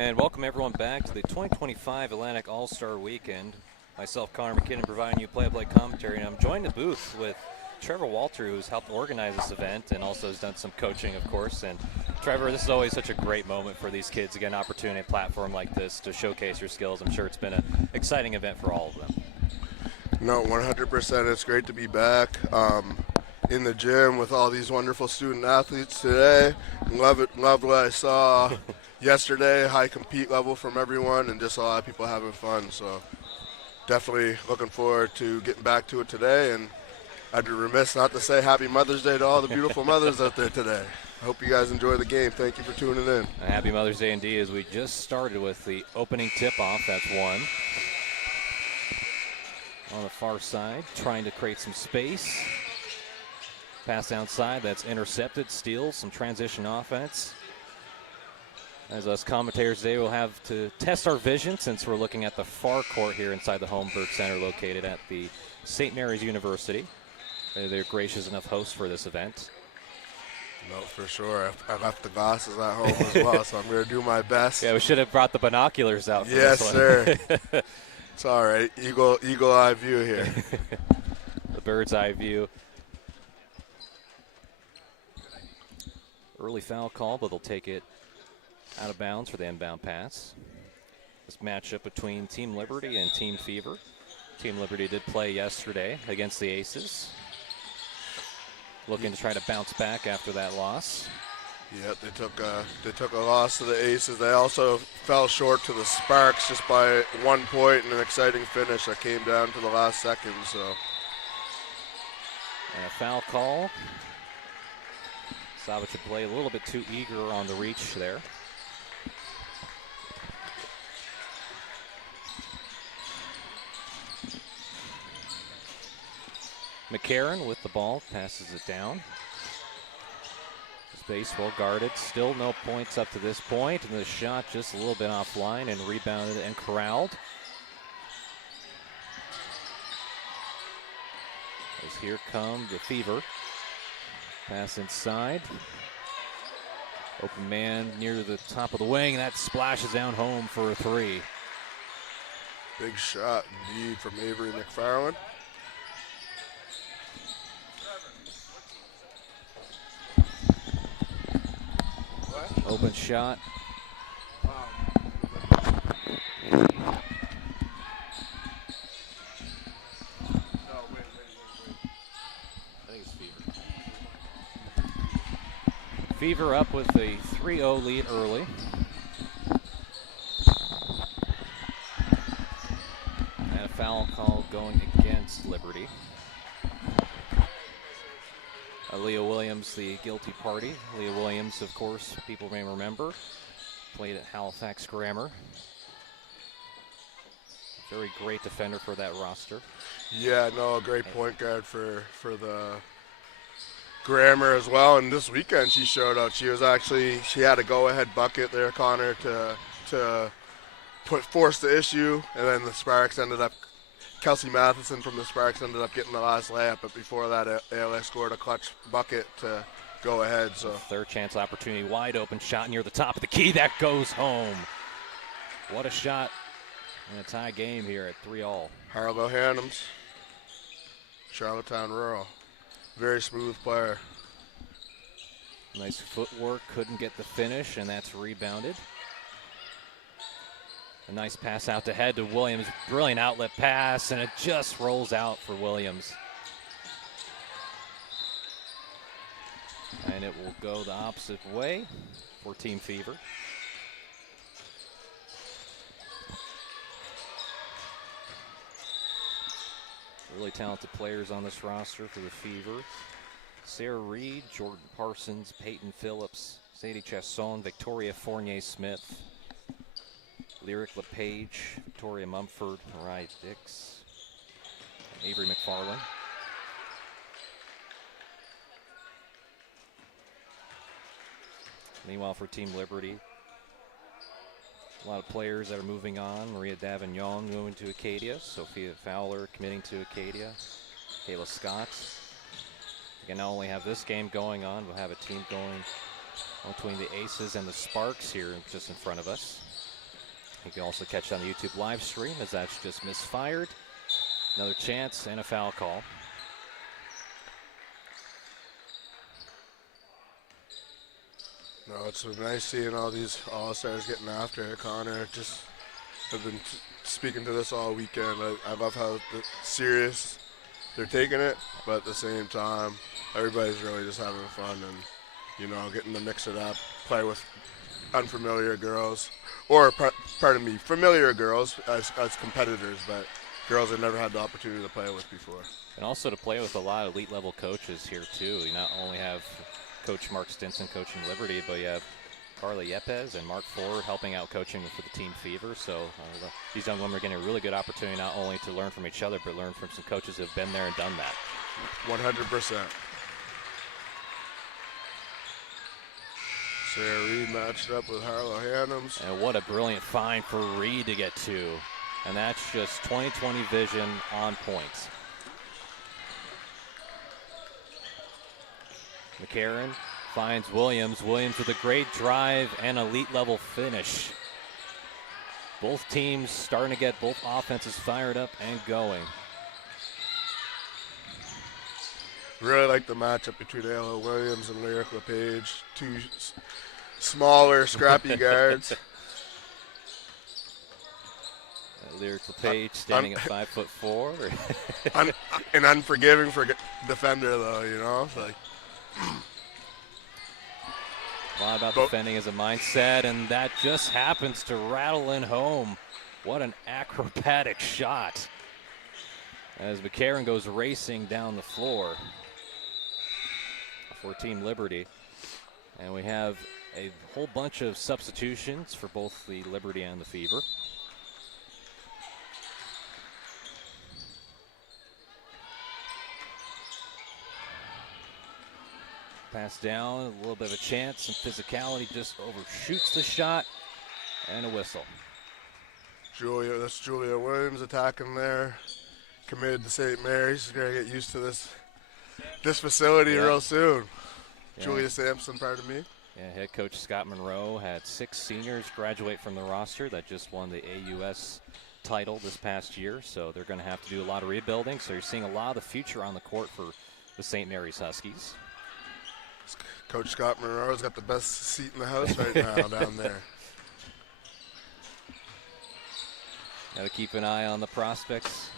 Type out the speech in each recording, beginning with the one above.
And welcome everyone back to the 2025 Atlantic All-Star Weekend. Myself, Connor McKinnon, providing you play-by-play commentary, and I'm joined in the booth with Trevor Walter, who's helped organize this event and also has done some coaching, of course. And Trevor, this is always such a great moment for these kids to get an opportunity, a platform like this to showcase your skills. I'm sure it's been an exciting event for all of them. No, 100%. It's great to be back in the gym with all these wonderful student athletes today. Loved what I saw yesterday, high compete level from everyone, and just a lot of people having fun. So definitely looking forward to getting back to it today. And I'd be remiss not to say Happy Mother's Day to all the beautiful mothers out there today. I hope you guys enjoy the game. Thank you for tuning in. Happy Mother's Day indeed, as we just started with the opening tip-off. That's one. On the far side, trying to create some space. Pass outside, that's intercepted, steals, some transition offense. As us commentators today, we'll have to test our vision since we're looking at the far court here inside the Holmberg Center located at the St. Mary's University. They're gracious enough hosts for this event. No, for sure. I left the glasses at home as well, so I'm going to do my best. Yeah, we should have brought the binoculars out for yes, this one. sir. It's all right. Eagle eye view here. The bird's eye view. Early foul call, but they'll take it out of bounds for the inbound pass. This matchup between Team Liberty and Team Fever. Team Liberty did play yesterday against the Aces. Looking to try to bounce back after that loss. Yep, they took a loss to the Aces. They also fell short to the Sparks just by 1 point in an exciting finish that came down to the last second. So, and a foul call. Savage to play a little bit too eager on the reach there. McCarron with the ball, passes it down. Space well guarded, still no points up to this point, and the shot just a little bit offline and rebounded and corralled. As here come the Fever. Pass inside. Open man near the top of the wing, and that splashes down home for a three. Big shot indeed from Avery McFarland. Open shot. I think it's Fever. Fever up with a 3-0 lead early. And a foul call going against Liberty. Leah Williams, the guilty party. Leah Williams, of course, people may remember, played at Halifax Grammar. Very great defender for that roster. Yeah, no, a great point guard for the Grammar as well. And this weekend she showed out. She had a go-ahead bucket there, Connor, to force the issue, and then the Sparks ended up. Kelsey Matheson from the Sparks ended up getting the last layup, but before that, ALS scored a clutch bucket to go ahead. So third chance opportunity, wide open shot near the top of the key. That goes home. What a shot in a tie game here at 3-all. Harlow Hannums, Charlottetown Rural. Very smooth player. Nice footwork, couldn't get the finish, and that's rebounded. A nice pass out to head to Williams. Brilliant outlet pass, and it just rolls out for Williams. And it will go the opposite way for Team Fever. Really talented players on this roster for the Fever. Sarah Reed, Jordan Parsons, Peyton Phillips, Sadie Chasson, Victoria Fournier-Smith, Lyric LePage, Victoria Mumford, Mariah Dix, Avery McFarland. Meanwhile, for Team Liberty, a lot of players that are moving on. Maria Davignon moving to Acadia. Sophia Fowler committing to Acadia. Kayla Scott. We can not only have this game going on, we'll have a team going between the Aces and the Sparks here just in front of us. You can also catch it on the YouTube live stream as that's just misfired. Another chance and a foul call. No, it's so nice seeing all these all-stars getting after it, Connor. Just have been speaking to this all weekend. I love how serious they're taking it, but at the same time, everybody's really just having fun and, you know, getting to mix it up, play with unfamiliar girls, or pardon me, familiar girls as competitors, but girls I've never had the opportunity to play with before. And also to play with a lot of elite level coaches here too. You not only have Coach Mark Stinson coaching Liberty, but you have Carla Yepes and Mark Ford helping out coaching for the Team Fever. So these young women are getting a really good opportunity not only to learn from each other, but learn from some coaches who have been there and done that. 100%. Sarah Reed matched up with Harlow Hannums. And what a brilliant find for Reed to get to. And that's just 20/20 vision on point. McCarron finds Williams. Williams with a great drive and elite level finish. Both teams starting to get both offenses fired up and going. Really like the matchup between Ayla Williams and Lyric LePage. Two smaller, scrappy guards. Lyric LePage standing at 5'4". An unforgiving defender, though, you know? It's like, a lot about defending as a mindset, and that just happens to rattle in home. What an acrobatic shot as McCarron goes racing down the floor for Team Liberty. And we have a whole bunch of substitutions for both the Liberty and the Fever. Pass down, a little bit of a chance, some physicality, just overshoots the shot, and a whistle. That's Julia Williams attacking there. Committed to St. Mary's. She's going to get used to this facility real soon. Yeah. Julia Sampson, pardon me. Yeah, head coach Scott Monroe had 6 seniors graduate from the roster that just won the AUS title this past year, so they're going to have to do a lot of rebuilding. So you're seeing a lot of the future on the court for the St. Mary's Huskies. Coach Scott Monroe's got the best seat in the house right now down there. Got to keep an eye on the prospects.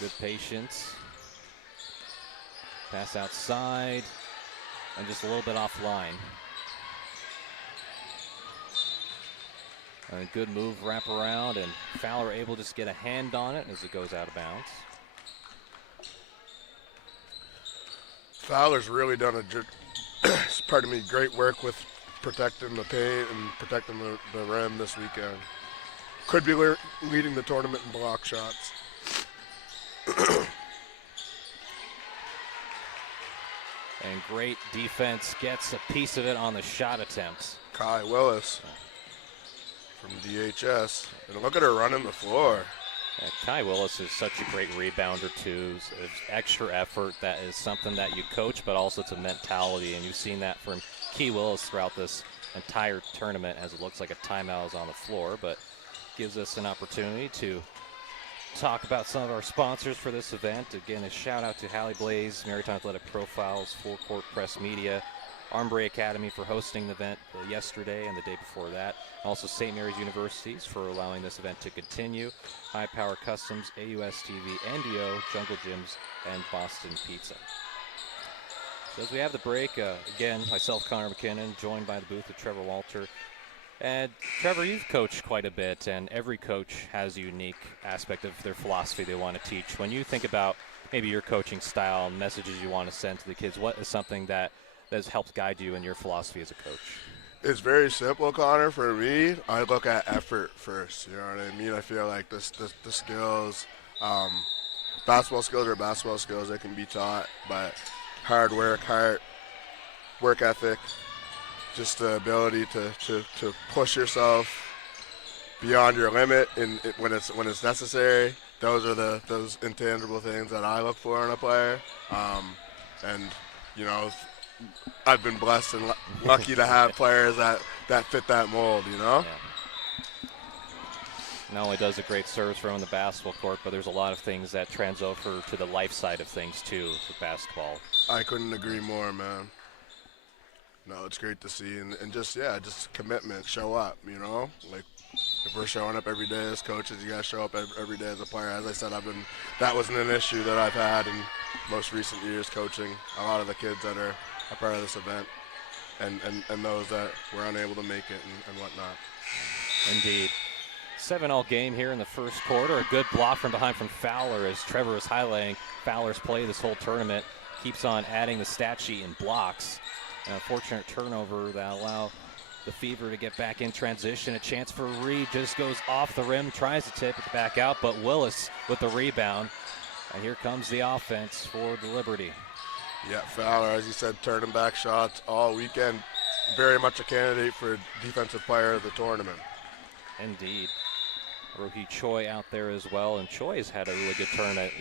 Good patience. Pass outside and just a little bit offline. A good move, wrap around, and Fowler able to just get a hand on it as it goes out of bounds. Fowler's really done great work with protecting the paint and protecting the rim this weekend. Could be leading the tournament in block shots. And great defense, gets a piece of it on the shot attempts. Kai Willis from DHS. And look at her running the floor. Yeah, Kai Willis is such a great rebounder too. It's extra effort. That is something that you coach, but also it's a mentality, and you've seen that from Key Willis throughout this entire tournament as it looks like a timeout is on the floor, but gives us an opportunity to talk about some of our sponsors for this event. Again, a shout out to Hallie Blaze, Maritime Athletic Profiles, Full Court Press Media, Armbray Academy for hosting the event yesterday and the day before that. Also St. Mary's Universities for allowing this event to continue. High Power Customs, AUS TV, NDO, Jungle Gyms, and Boston Pizza. So as we have the break, again, myself, Connor McKinnon, joined by the booth of Trevor Walter. And Trevor, you've coached quite a bit, and every coach has a unique aspect of their philosophy they want to teach. When you think about maybe your coaching style and messages you want to send to the kids, what is something that has helped guide you in your philosophy as a coach? It's very simple, Connor. For me, I look at effort first. You know what I mean? I feel like the skills, basketball skills are basketball skills that can be taught, but hard work ethic, just the ability to push yourself beyond your limit when it's necessary. Those are those intangible things that I look for in a player, and you know, I've been blessed and lucky to have players that fit that mold. You know. Yeah. Not only does a great service from the basketball court, but there's a lot of things that transfer to the life side of things too with basketball. I couldn't agree more, man. No, it's great to see, and just commitment, show up, you know? Like, if we're showing up every day as coaches, you got to show up every day as a player. As I said, that wasn't an issue that I've had in most recent years coaching a lot of the kids that are a part of this event and those that were unable to make it and whatnot. Indeed. 7-all game here in the first quarter. A good block from behind from Fowler, as Trevor was highlighting. Fowler's play this whole tournament keeps on adding the stat sheet in blocks. An unfortunate turnover that allow the Fever to get back in transition. A chance for Reed, just goes off the rim, tries to tip it back out, but Willis with the rebound. And here comes the offense for the Liberty. Yeah, Fowler, as you said, turning back shots all weekend. Very much a candidate for defensive player of the tournament. Indeed. Rohi Choi out there as well, and Choi has had a really good tournament.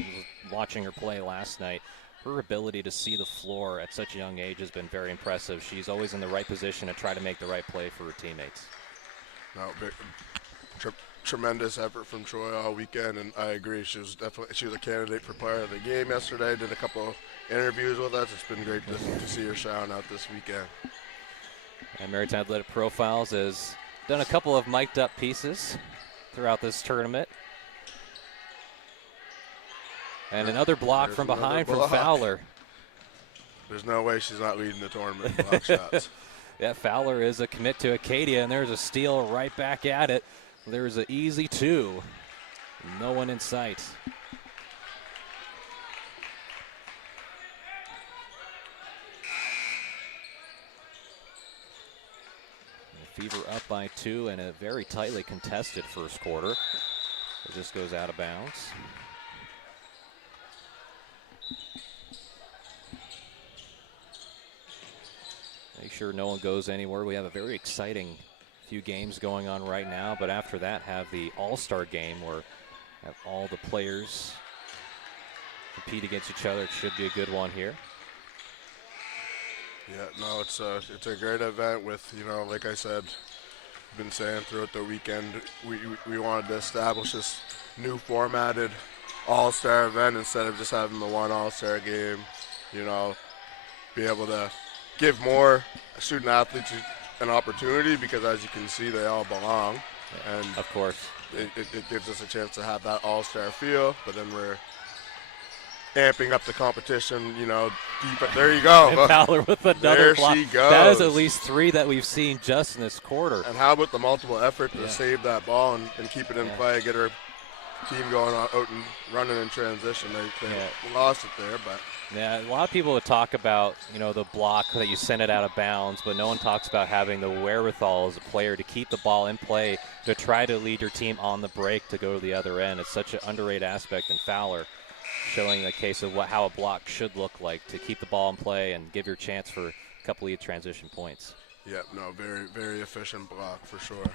Watching her play last night, her ability to see the floor at such a young age has been very impressive. She's always in the right position to try to make the right play for her teammates. No, tremendous effort from Choi all weekend, and I agree. She was a candidate for player of the game yesterday. Did a couple interviews with us. It's been great to see her shine out this weekend. And Maritime Athletic Profiles has done a couple of mic'd up pieces throughout this tournament. And another block from behind from Fowler. There's no way she's not leading the tournament in block shots. Yeah, Fowler is a commit to Acadia, and there's a steal right back at it. There's an easy two. No one in sight. The Fever up by 2 in a very tightly contested first quarter. It just goes out of bounds. Make sure no one goes anywhere. We have a very exciting few games going on right now, but after that have the All-Star game where have all the players compete against each other. It should be a good one here. Yeah, no, it's a great event with, you know, like I said, been saying throughout the weekend, we wanted to establish this new formatted All-Star event instead of just having the one All-Star game, you know, be able to give more student athletes an opportunity because, as you can see, they all belong. Yeah, and of course, it gives us a chance to have that all-star feel, but then we're amping up the competition, you know. There you go. And Fowler with another block. She goes. That is at least 3 that we've seen just in this quarter. And how about the multiple effort to save that ball and keep it in play, get her team going out and running in transition. They lost it there, but. Yeah, a lot of people would talk about, you know, the block that you send it out of bounds, but no one talks about having the wherewithal as a player to keep the ball in play, to try to lead your team on the break to go to the other end. It's such an underrated aspect in Fowler, showing the case of how a block should look like to keep the ball in play and give your chance for a couple of transition points. Yeah, no, very, very efficient block for sure.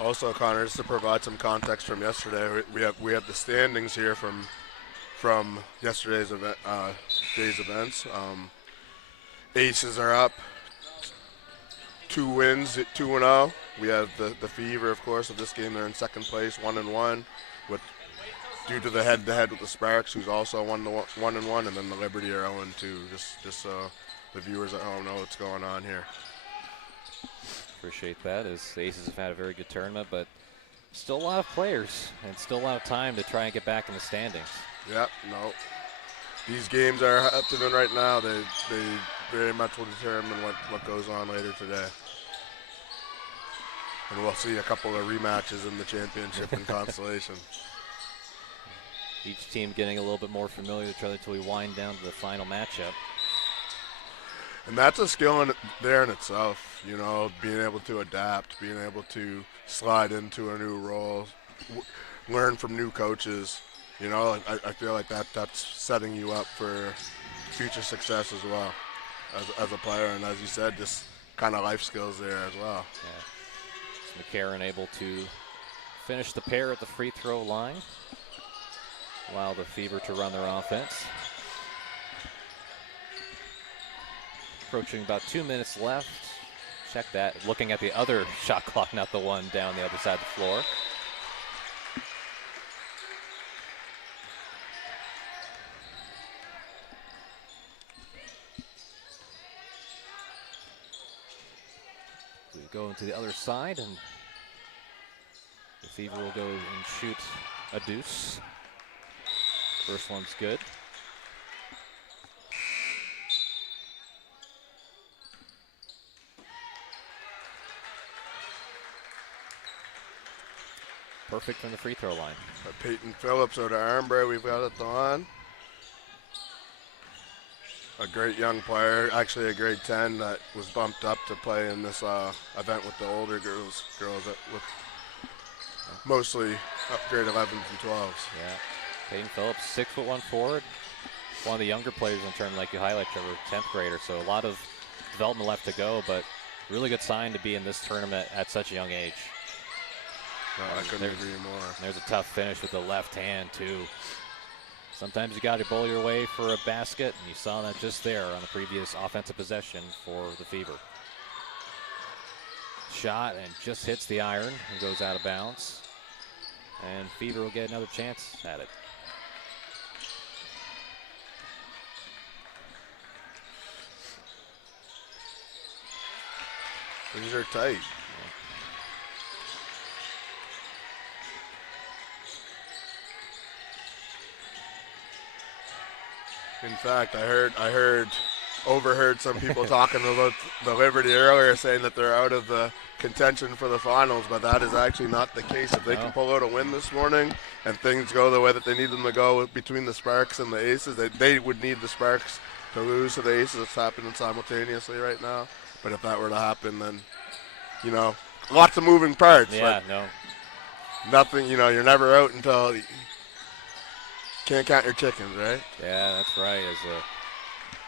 Also, Connor, just to provide some context from yesterday, we have the standings here from yesterday's event, day's events. Aces are up, 2 wins at 2-0. We have the Fever, of course, of this game. They're in second place, 1-1, with due to the head-to-head with the Sparks, who's also 1-1, and then the Liberty are 0-2. Just so the viewers at home know what's going on here. Appreciate that, as the Aces have had a very good tournament, but still a lot of players and still a lot of time to try and get back in the standings. Yep, no. These games are happening right now. They very much will determine what goes on later today. And we'll see a couple of rematches in the championship and Constellation. Each team getting a little bit more familiar with each other until we wind down to the final matchup. And that's a skill there in itself, you know, being able to adapt, being able to slide into a new role, learn from new coaches. You know, I feel like that's setting you up for future success as well as a player. And as you said, just kind of life skills there as well. Yeah. McCarron able to finish the pair at the free throw line. Allow the Fever to run their offense. Approaching about 2 minutes left. Check that. Looking at the other shot clock, not the one down the other side of the floor. We go into the other side, and the Fever will go and shoot a deuce. First one's good. Perfect from the free throw line. Peyton Phillips out of Armbray, we've got it on. A great young player, actually a grade 10 that was bumped up to play in this event with the older girls with mostly up grade 11s and 12s. Yeah, Peyton Phillips, 6'1" forward. One of the younger players in terms, like you highlight, Trevor, 10th grader. So a lot of development left to go, but really good sign to be in this tournament at such a young age. No, I couldn't agree more. There's a tough finish with the left hand, too. Sometimes you got to bowl your way for a basket, and you saw that just there on the previous offensive possession for the Fever. Shot and just hits the iron and goes out of bounds. And Fever will get another chance at it. These are tight. In fact, overheard some people talking about the Liberty earlier, saying that they're out of the contention for the finals, but that is actually not the case. If they can pull out a win this morning and things go the way that they need them to go between the Sparks and the Aces, they would need the Sparks to lose to the Aces. It's happening simultaneously right now. But if that were to happen, then, you know, lots of moving parts. Yeah, no. Nothing, you know, you're never out until can't count your chickens, right? Yeah, that's right. As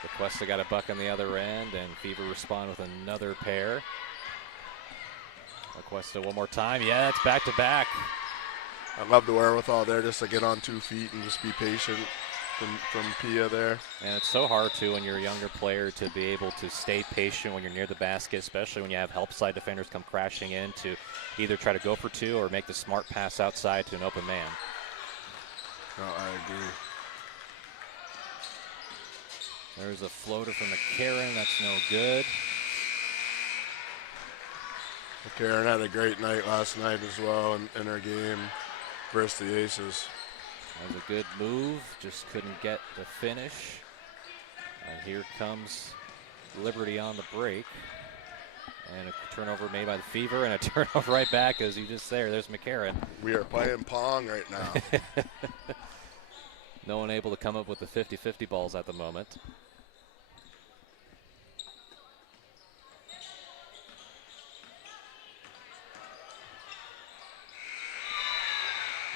Requesta got a buck on the other end, and Fever respond with another pair. Requesta one more time. Yeah, it's back-to-back. I love the wherewithal there just to get on 2 feet and just be patient from Pia there. And it's so hard, too, when you're a younger player to be able to stay patient when you're near the basket, especially when you have help side defenders come crashing in to either try to go for 2 or make the smart pass outside to an open man. No, I agree. There's a floater from McCarron. That's no good. McCarron had a great night last night as well in her game versus the Aces. That was a good move. Just couldn't get the finish. And here comes Liberty on the break. And a turnover made by the Fever, and a turnover right back as you just there. There's McCarron. We are playing Pong right now. No one able to come up with the 50-50 balls at the moment.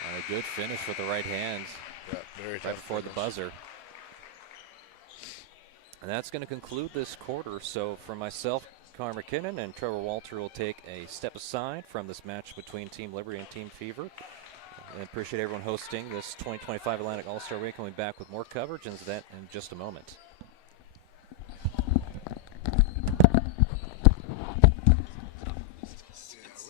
And a good finish with the right hand. Yeah, very tough right before finish. the buzzer. And that's going to conclude this quarter. So for myself, Connor McKinnon, and Trevor Walter will take a step aside from this match between Team Liberty and Team Fever. And appreciate everyone hosting this 2025 Atlantic All-Star Week. We'll be back with more coverage into that in just a moment. Yeah,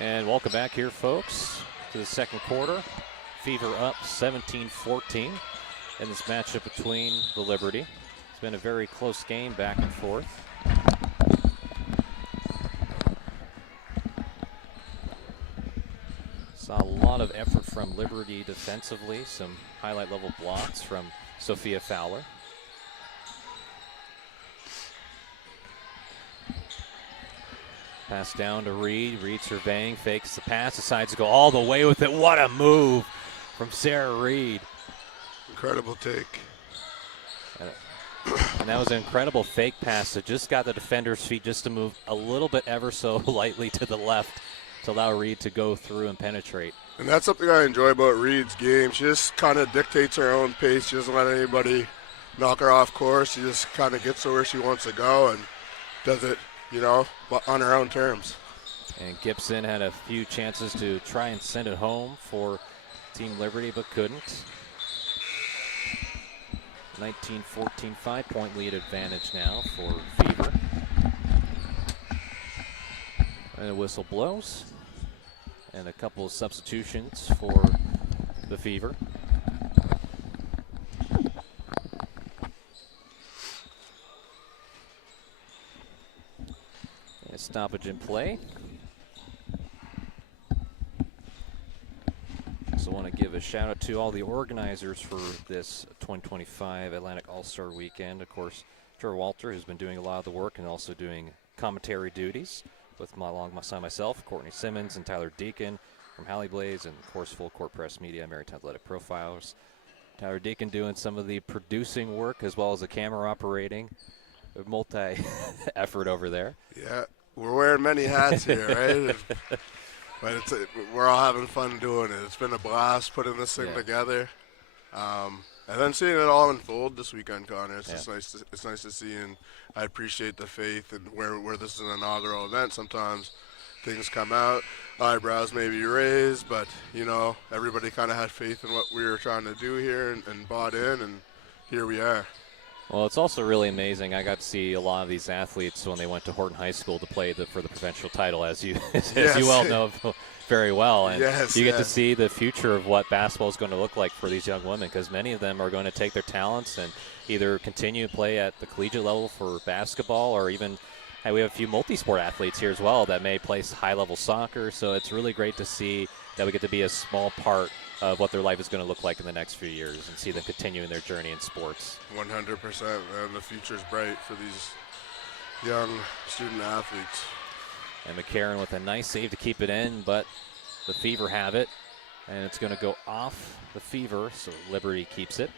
And welcome back here, folks, to the second quarter. Fever up 17-14 in this matchup between the Liberty. It's been a very close game, back and forth. Saw a lot of effort from Liberty defensively. Some highlight level blocks from Sophia Fowler. Pass down to Reed. Reed surveying, fakes the pass, decides to go all the way with it. What a move from Sarah Reed. Incredible take. And that was an incredible fake pass that just got the defender's feet just to move a little bit ever so lightly to the left to allow Reed to go through and penetrate. And that's something I enjoy about Reed's game. She just kind of dictates her own pace. She doesn't let anybody knock her off course. She just kind of gets to where she wants to go and does it, but on her own terms. And Gibson had a few chances to try and send it home for Team Liberty, but couldn't. 19-14, 5-point lead advantage now for Fever. And a whistle blows. And a couple of substitutions for the Fever. And stoppage in play. Also want to give a shout out to all the organizers for this 2025 Atlantic All-Star Weekend. Of course, Trevor Walter has been doing a lot of the work and also doing commentary duties with alongside myself, Courtney Simmons and Tyler Deacon from Halley Blaze, and of course Full Court Press Media, Maritime Athletic Profiles. Tyler Deacon doing some of the producing work as well as the camera operating. A multi-effort over there. Yeah, we're wearing many hats here, right? But we're all having fun doing it. It's been a blast putting this thing together, and then seeing it all unfold this weekend, Connor. It's just nice. It's nice to see, and I appreciate the faith. And where this is an inaugural event, sometimes things come out, eyebrows may be raised, but everybody kind of had faith in what we were trying to do here and bought in, and here we are. Well, it's also really amazing. I got to see a lot of these athletes when they went to Horton High School to play for the provincial title, as you well know very well. And you get to see the future of what basketball is going to look like for these young women, because many of them are going to take their talents and either continue to play at the collegiate level for basketball, or even we have a few multi-sport athletes here as well that may play high-level soccer. So it's really great to see that we get to be a small part of what their life is going to look like in the next few years and see them continue in their journey in sports. 100%, man. The future's bright for these young student athletes. And McCarron with a nice save to keep it in, but the Fever have it, and it's going to go off the Fever, so Liberty keeps it.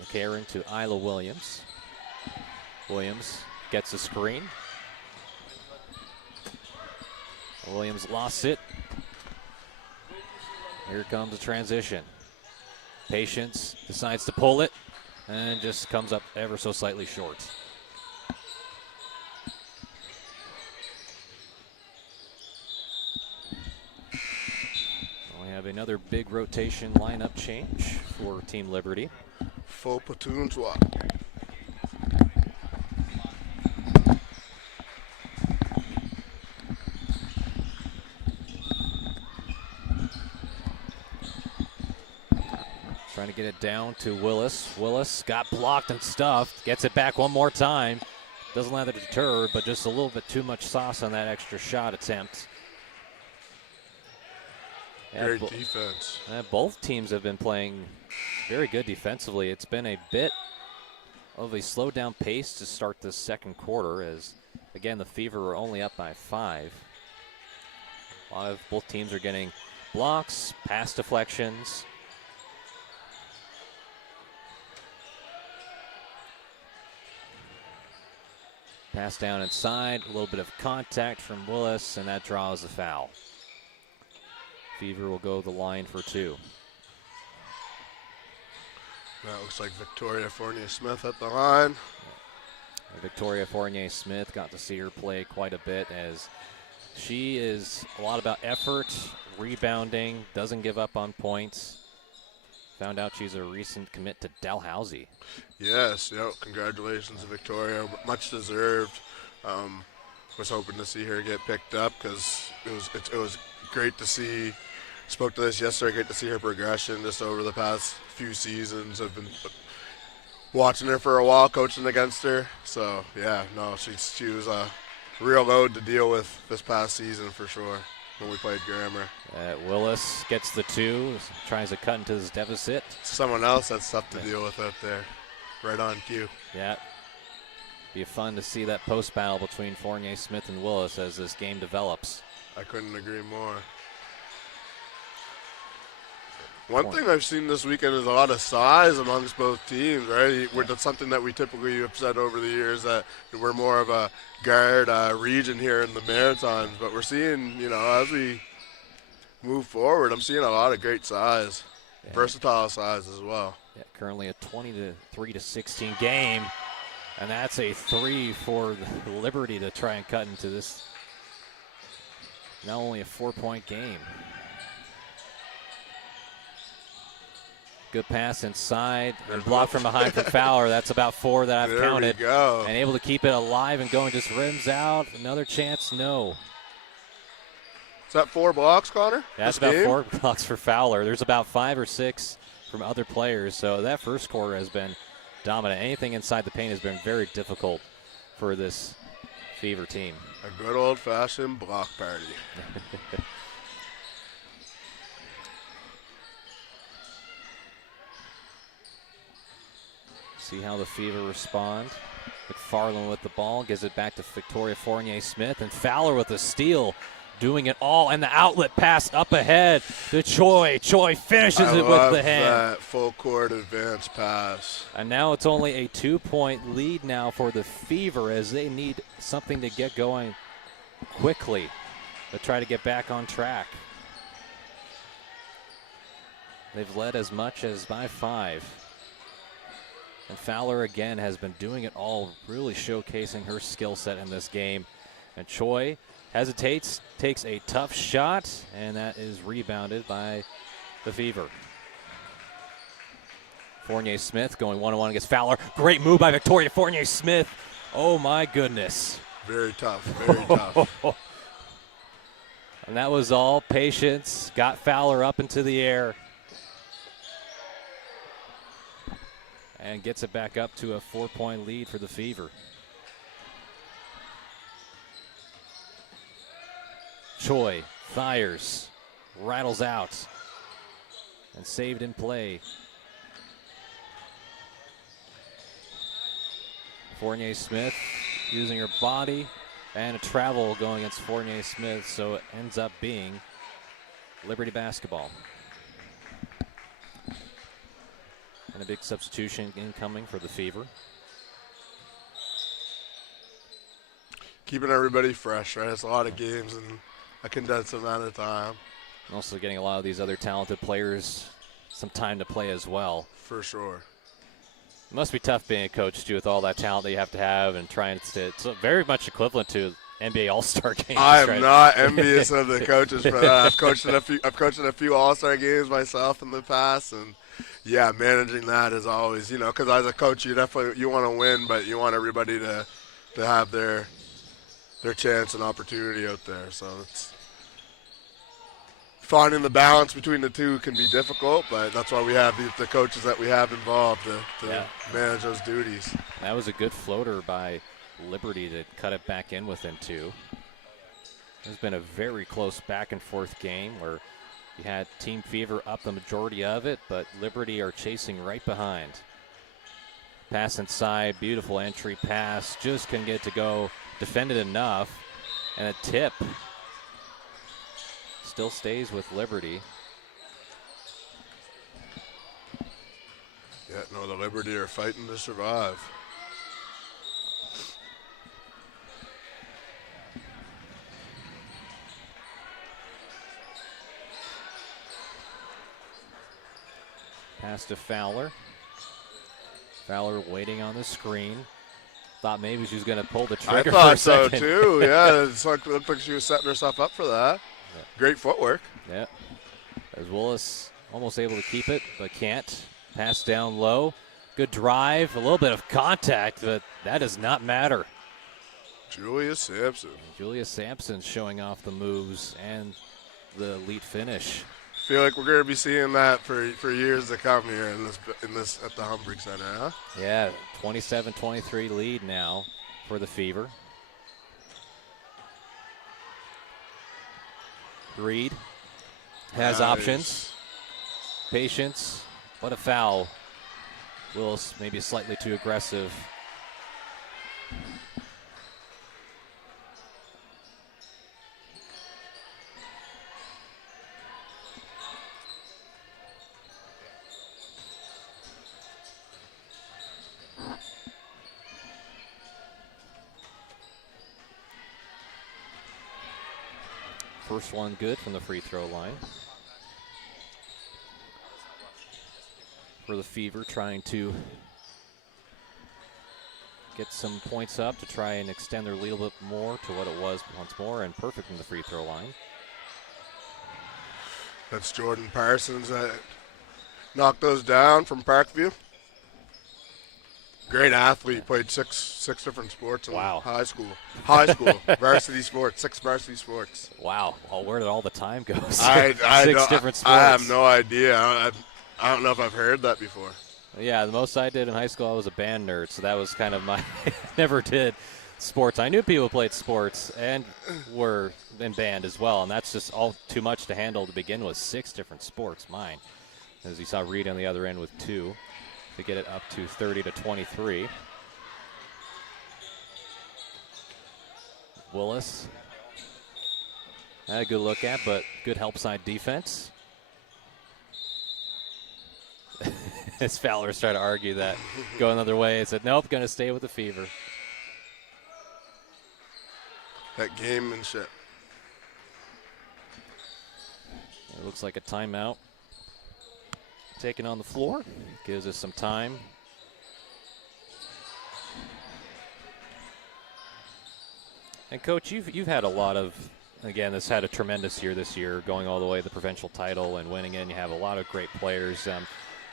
McCarron to Isla Williams. Williams gets the screen. Williams lost it. Here comes the transition. Patience decides to pull it and just comes up ever so slightly short. We have another big rotation lineup change for Team Liberty. Full platoon swap. Trying to get it down to Willis. Willis got blocked and stuffed. Gets it back one more time. Doesn't let it deter, but just a little bit too much sauce on that extra shot attempt. Great defense. Both teams have been playing very good defensively. It's been a bit of a slowed down pace to start this second quarter, as, again, the Fever were only up by 5. A lot of both teams are getting blocks, pass deflections. Pass down inside, a little bit of contact from Willis, and that draws a foul. Fever will go the line for 2. That looks like Victoria Fournier-Smith at the line. Victoria Fournier-Smith, got to see her play quite a bit, as she is a lot about effort, rebounding, doesn't give up on points. Found out she's a recent commit to Dalhousie. Yes, congratulations to Victoria, much deserved. was hoping to see her get picked up because it was great to see. Spoke to this yesterday. Great to see her progression just over the past few seasons. I've been watching her for a while, coaching against her. So yeah, no, she was a real load to deal with this past season for sure when we played Grammar. Willis gets the 2, tries to cut into this deficit. Someone else that's tough to deal with out there, right on cue. Yeah. Be fun to see that post battle between Fournier Smith and Willis as this game develops. I couldn't agree more. One thing I've seen this weekend is a lot of size amongst both teams, right? That's something that we typically have said over the years, that we're more of a guard region here in the Maritimes. But we're seeing, as we move forward, I'm seeing a lot of great size, versatile size as well. Yeah, currently a 23-16 game, and that's a 3 for the Liberty to try and cut into this. Now only a 4-point game. Good pass inside and blocked from behind from Fowler. That's about 4 that I've counted. There we go. And able to keep it alive and going, just rims out. Another chance, no. Is that 4 blocks, Connor? That's about 4 blocks for Fowler. There's about 5 or 6 from other players. So that first quarter has been dominant. Anything inside the paint has been very difficult for this Fever team. A good old-fashioned block party. See how the Fever respond. McFarland with the ball, gives it back to Victoria Fournier-Smith, and Fowler with a steal, doing it all, and the outlet pass up ahead to Choi. Choi finishes it with the hand. That full court advance pass. And now it's only a 2-point lead now for the Fever as they need something to get going quickly to try to get back on track. They've led as much as by 5. And Fowler again has been doing it all, really showcasing her skill set in this game. And Choi hesitates, takes a tough shot, and that is rebounded by the Fever. Fournier-Smith going one-on-one against Fowler. Great move by Victoria Fournier-Smith. Oh my goodness. Very tough, very tough. And that was all patience. Got Fowler up into the air. And gets it back up to a 4-point lead for the Fever. Choi fires, rattles out, and saved in play. Fournier-Smith using her body and a travel going against Fournier-Smith, so it ends up being Liberty basketball. And a big substitution incoming for the Fever. Keeping everybody fresh, right? It's a lot of games in a condensed amount of time. And also getting a lot of these other talented players some time to play as well. For sure. It must be tough being a coach, too, with all that talent that you have to have and trying to. It's very much equivalent to NBA All-Star games. I am not envious of the coaches for that. I've coached in a few All-Star games myself in the past, and yeah, managing that is always, because as a coach, you want to win, but you want everybody to have their chance and opportunity out there. So it's finding the balance between the two can be difficult, but that's why we have the coaches that we have involved to manage those duties. That was a good floater by Liberty to cut it back in within 2. There's been a very close back-and-forth game where you had Team Fever up the majority of it, but Liberty are chasing right behind. Pass inside, beautiful entry pass, just couldn't get it to go. Defended enough, and a tip. Still stays with Liberty. Yeah, no, the Liberty are fighting to survive. Pass to Fowler. Fowler waiting on the screen. Thought maybe she was going to pull the trigger. I thought for a so second. too. Yeah, it looked like she was setting herself up for that. Yeah. Great footwork. Yeah. As Willis almost able to keep it, but can't. Pass down low. Good drive. A little bit of contact, but that does not matter. Julia Sampson. Julia Sampson showing off the moves and the elite finish. Feel like we're going to be seeing that for years to come here in this at the Humphrey Center, huh? Yeah, 27-23 lead now for the Fever. Reed has options. Patience. What a foul. Willis maybe slightly too aggressive. First one good from the free throw line. For the Fever, trying to get some points up to try and extend their lead a little bit more to what it was once more, and perfect from the free throw line. That's Jordan Parsons that knocked those down from Parkview. Great athlete, played six different sports in high school. Varsity sports, 6 varsity sports. Wow, where did all the time go? Six different sports. I have no idea. I don't know if I've heard that before. Yeah, the most I did in high school, I was a band nerd, so that was kind of my never did sports. I knew people played sports and were in band as well, and that's just all too much to handle to begin with. 6 different sports, mine. As you saw Reed on the other end with 2 to get it up to 30-23. Willis had a good look at, but good help side defense. As Fowler's trying to argue that, go another way. I said, nope, going to stay with the Fever. That gamemanship. It looks like a timeout. Taken on the floor. Gives us some time. And, Coach, you've had a lot of, again, this had a tremendous year this year, going all the way to the provincial title and winning it, and you have a lot of great players.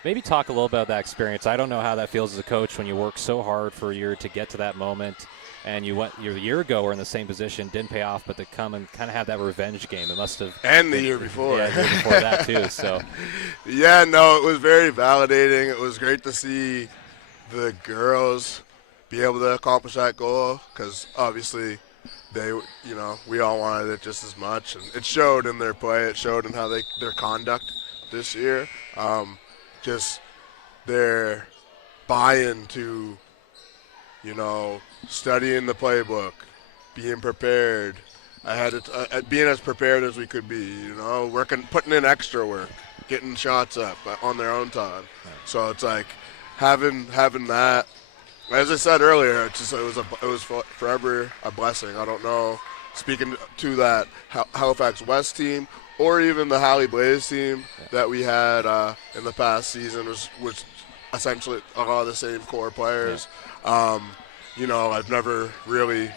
Maybe talk a little about that experience. I don't know how that feels as a coach when you work so hard for a year to get to that moment, and you a year ago were in the same position, didn't pay off, but to come and kind of have that revenge game. It must have. And the year before. Yeah, the year before that too. So. Yeah, no, it was very validating. It was great to see the girls be able to accomplish that goal because obviously we all wanted it just as much, and it showed in their play. It showed in how their conduct this year. Just their buy-in to, studying the playbook, being prepared. Being as prepared as we could be, working, putting in extra work, getting shots up on their own time. So it's like having that. As I said earlier, it was forever a blessing. I don't know. Speaking to that Halifax West team, or even the Halley Blaze team that we had in the past season was essentially a lot of the same core players. I've never really,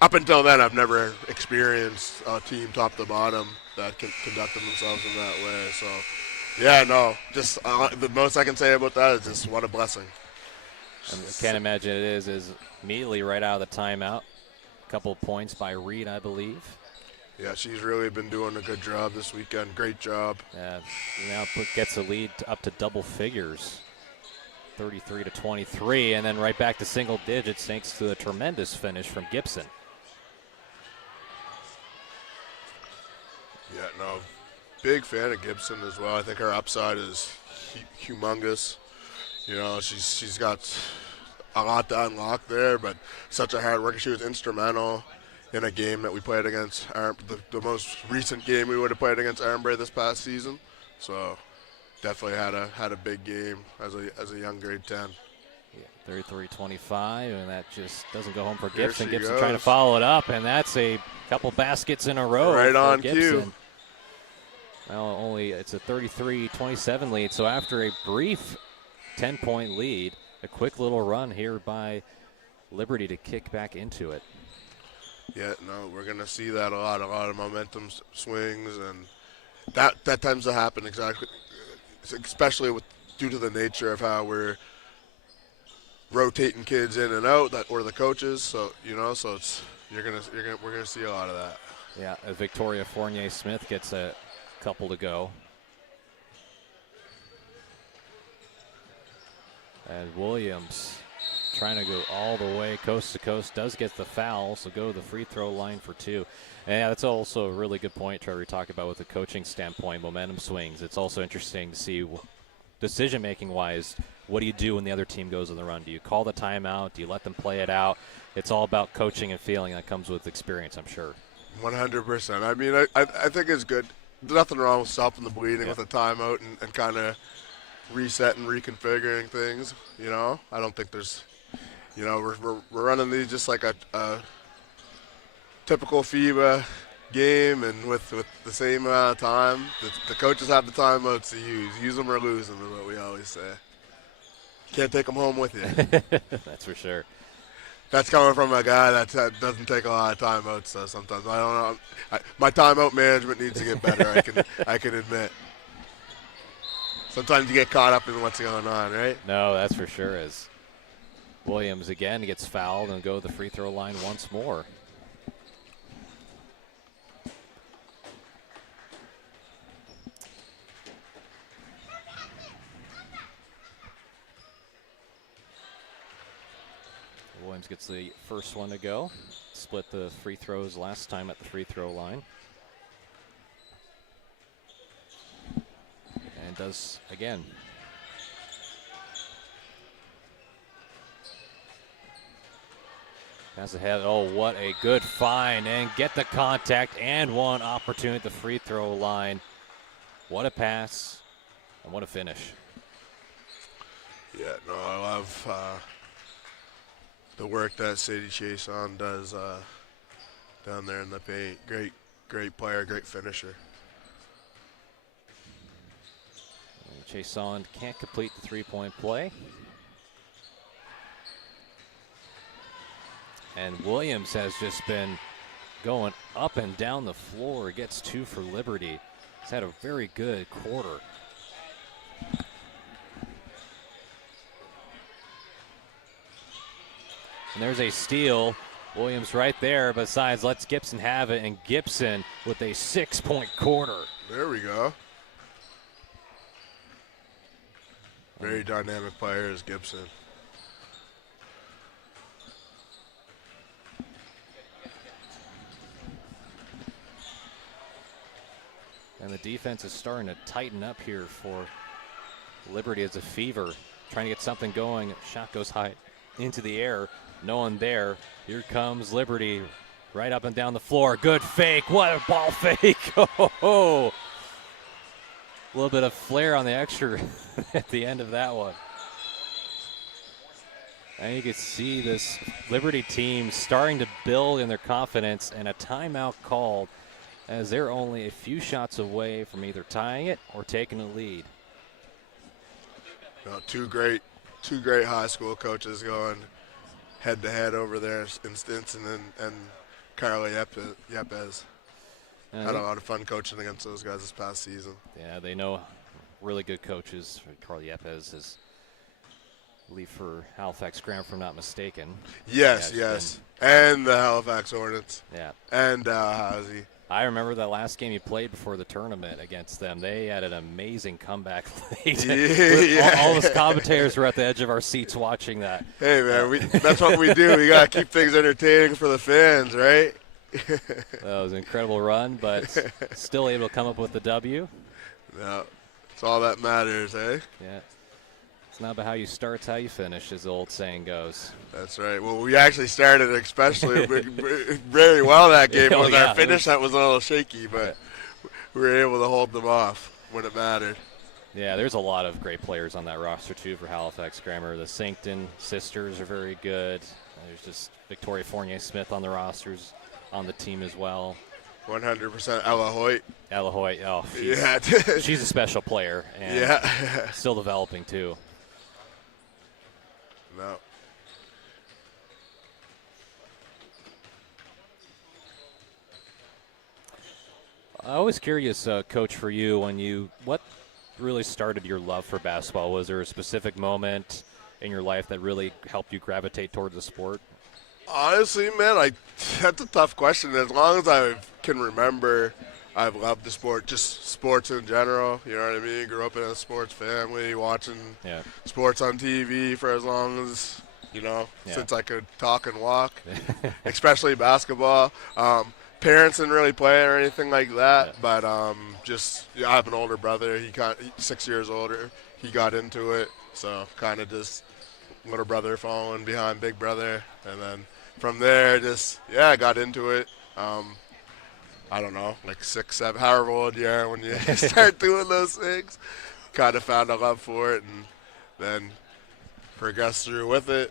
up until then, I've never experienced a team top to bottom that conducted themselves in that way. So, yeah, no, just the most I can say about that is just what a blessing. I can't imagine it is immediately right out of the timeout. A couple of points by Reed, I believe. Yeah, she's really been doing a good job this weekend. Great job. Now gets the lead up to double figures, 33-23, and then right back to single digits thanks to a tremendous finish from Gibson. Yeah, no, big fan of Gibson as well. I think her upside is humongous. She's got a lot to unlock there, but such a hard worker. She was instrumental in a game that we played against the most recent game we would have played against Armbray this past season. So definitely had a big game as a young grade 10. Yeah, 33-25, and that just doesn't go home for Gibson. Gibson goes. Trying to follow it up, and that's a couple baskets in a row. Right on Gibson. cue. Well, it's a 33-27 lead, so after a brief 10-point lead, a quick little run here by Liberty to kick back into it. Yeah, no, we're going to see that a lot of momentum swings, and that tends to happen especially due to the nature of how we're rotating kids in and out that or the coaches. So so we're gonna see a lot of that. Yeah, Victoria Fournier-Smith gets a couple to go. And Williams trying to go all the way coast to coast, does get the foul, so go to the free throw line for 2. And yeah, that's also a really good point, Trevor, you talk about with the coaching standpoint, momentum swings. It's also interesting to see decision-making wise, what do you do when the other team goes on the run? Do you call the timeout? Do you let them play it out? It's all about coaching and feeling that comes with experience, I'm sure. 100%. I mean, I think it's good. There's nothing wrong with stopping the bleeding with a timeout and kind of resetting, reconfiguring things. I don't think there's, we're running these just like a typical FIBA game, and with the same amount of time. The coaches have the timeouts to use. Use them or lose them is what we always say. Can't take them home with you. That's for sure. That's coming from a guy that doesn't take a lot of timeouts. So sometimes I don't know. My timeout management needs to get better. I can admit. Sometimes you get caught up in what's going on, right? No, that's for sure. As Williams again gets fouled and go to the free throw line once more. Williams gets the first one to go. Split the free throws last time at the free throw line. And does again. Pass ahead. Oh, what a good find. And get the contact and one opportunity at the free throw line. What a pass and what a finish. Yeah, no, I love the work that Sadie Chason does down there in the paint. Great player, great finisher. Chason can't complete the three-point play. And Williams has just been going up and down the floor. Gets 2 for Liberty. He's had a very good quarter. And there's a steal. Williams right there. Besides, lets Gibson have it. And Gibson with a 6-point quarter. There we go. Very dynamic player is Gibson. And the defense is starting to tighten up here for Liberty as a fever. Trying to get something going. Shot goes high into the air. No one there. Here comes Liberty right up and down the floor. Good fake. What a ball fake. Oh, a little bit of flair on the extra at the end of that one. And you can see this Liberty team starting to build in their confidence, and a timeout called as they're only a few shots away from either tying it or taking a lead. Well, two great high school coaches going head-to-head over there in Stinson and Carla Yepes. Had a lot of fun coaching against those guys this past season. Yeah, they know really good coaches. Carla Yepes is, I believe, for Halifax Graham, if I'm not mistaken. Yes. And the Halifax Hornets. Yeah. And Housie. I remember that last game you played before the tournament against them. They had an amazing comeback late. Yeah. All of us commentators were at the edge of our seats watching that. Hey, man, that's what we do. We got to keep things entertaining for the fans, right? That was an incredible run, but still able to come up with the W. No, it's all that matters, eh? Yeah. It's not about how you start, it's how you finish, as the old saying goes. That's right. Well, we actually started especially very well that game. With our finish that was a little shaky, but we were able to hold them off when it mattered. Yeah, there's a lot of great players on that roster, too, for Halifax Grammar. The Sancton sisters are very good. There's just Victoria Fournier-Smith on the rosters, on the team as well. 100% Ella Hoyt. Ella Hoyt, oh, yeah. She's a special player and still developing, too. No. I was curious, Coach, for you, what really started your love for basketball? Was there a specific moment in your life that really helped you gravitate towards the sport? Honestly, man, that's a tough question. As long as I can remember, I've loved the sport, just sports in general. You know what I mean? Grew up in a sports family, watching sports on TV for as long as, since I could talk and walk, especially basketball. Parents didn't really play or anything like that, but I have an older brother. He's 6 years older. He got into it, so kind of just little brother following behind big brother, and then from there, I got into it. I don't know, like 6, 7, however old you are when you start doing those things. Kind of found a love for it, and then progressed through with it.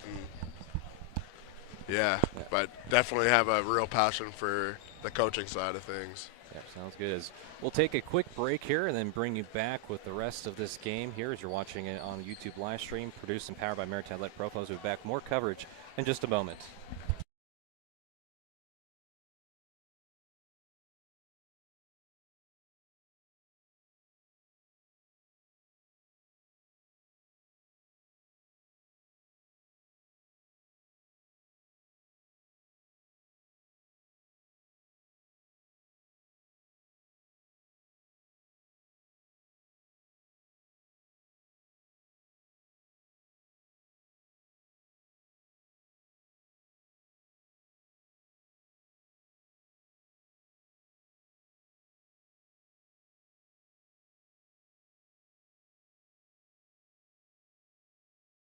And but definitely have a real passion for the coaching side of things. Yeah, sounds good. We'll take a quick break here and then bring you back with the rest of this game here as you're watching it on YouTube live stream, produced and powered by Maritime Athletic Profiles. We'll be back, more coverage in just a moment.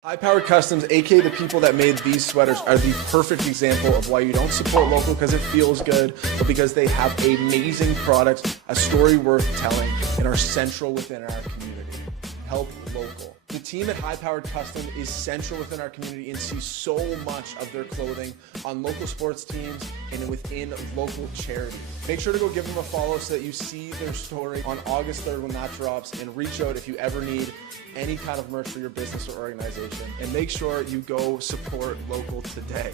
High Powered Customs, aka the people that made these sweaters, are the perfect example of why you don't support local because it feels good, but because they have amazing products, a story worth telling, and are central within our community. Help local. The team at High Powered Custom is central within our community and sees so much of their clothing on local sports teams and within local charity. Make sure to go give them a follow so that you see their story on August 3rd when that drops, and reach out if you ever need any kind of merch for your business or organization. And make sure you go support local today.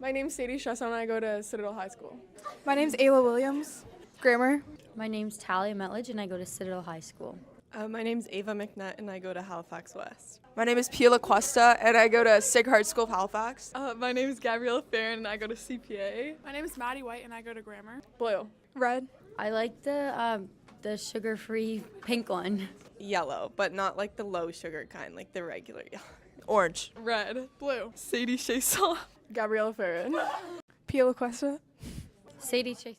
My name's Sadie Shesson and I go to Citadel High School. My name's Ayla Williams, grammar. My name's Talia Metledge and I go to Citadel High School. My name's Ava McNutt and I go to Halifax West. My name is Pia Cuesta and I go to Sacred Heart School of Halifax. My name is Gabriella Farron and I go to CPA. My name is Maddie White and I go to grammar. Blue. Red. I like the sugar-free pink one. Yellow, but not like the low sugar kind, like the regular yellow. Orange. Red. Blue. Sadie Shesson. Gabriella Farron. Pia Cuesta. Sadie Chase.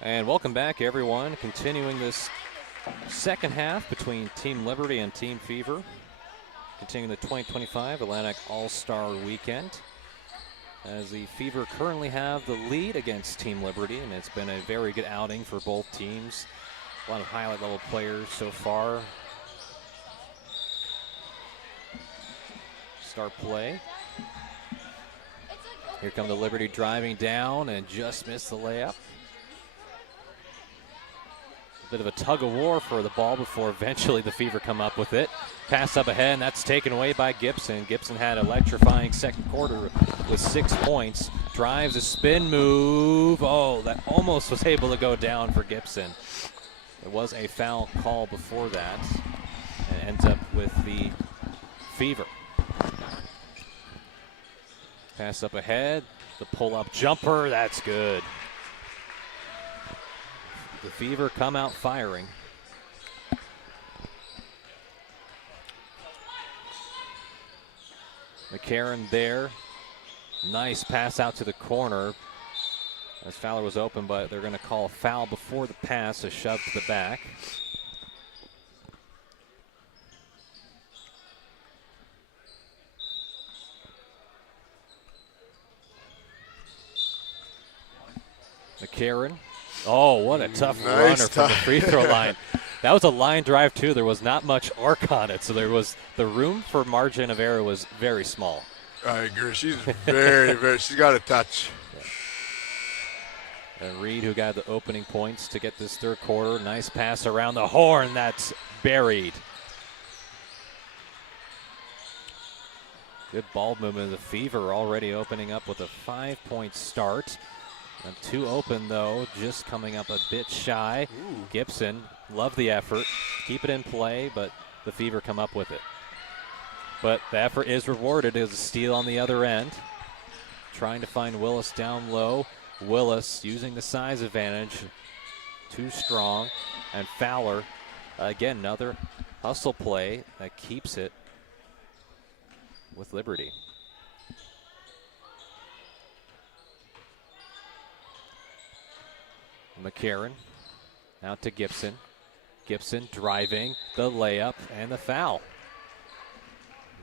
And welcome back, everyone. Continuing this second half between Team Liberty and Team Fever. continuing the 2025 Atlantic All-Star Weekend, as the Fever currently have the lead against Team Liberty, and it's been a very good outing for both teams. A lot of highlight level players so far. Start play. Here come the Liberty driving down and just missed the layup. A bit of a tug of war for the ball before eventually the Fever come up with it. Pass up ahead, and that's taken away by Gibson. Gibson had an electrifying second quarter with 6 points. Drives a spin move. Oh, that almost was able to go down for Gibson. There was a foul call before that, and ends up with the Fever. Pass up ahead, the pull-up jumper, that's good. The Fever come out firing. McCarron there. Nice pass out to the corner. As Fowler was open, but they're going to call a foul before the pass, a shove to the back. McCarron. Oh, what a tough runner from the free throw line. That was a line drive, too. There was not much arc on it, so there was the room for margin of error was very small. I agree. She's very, she's got a touch. And Reed, who got the opening points to get this third quarter. Nice pass around the horn. That's buried. Good ball movement of the Fever, already opening up with a 5-point start. And 2 open, though, just coming up a bit shy. Ooh. Gibson, love the effort. Keep it in play, but the Fever come up with it. But the effort is rewarded as a steal on the other end. Trying to find Willis down low. Willis using the size advantage. Too strong. And Fowler, again, another hustle play that keeps it with Liberty. McCarron out to Gibson. Gibson driving, the layup, and the foul.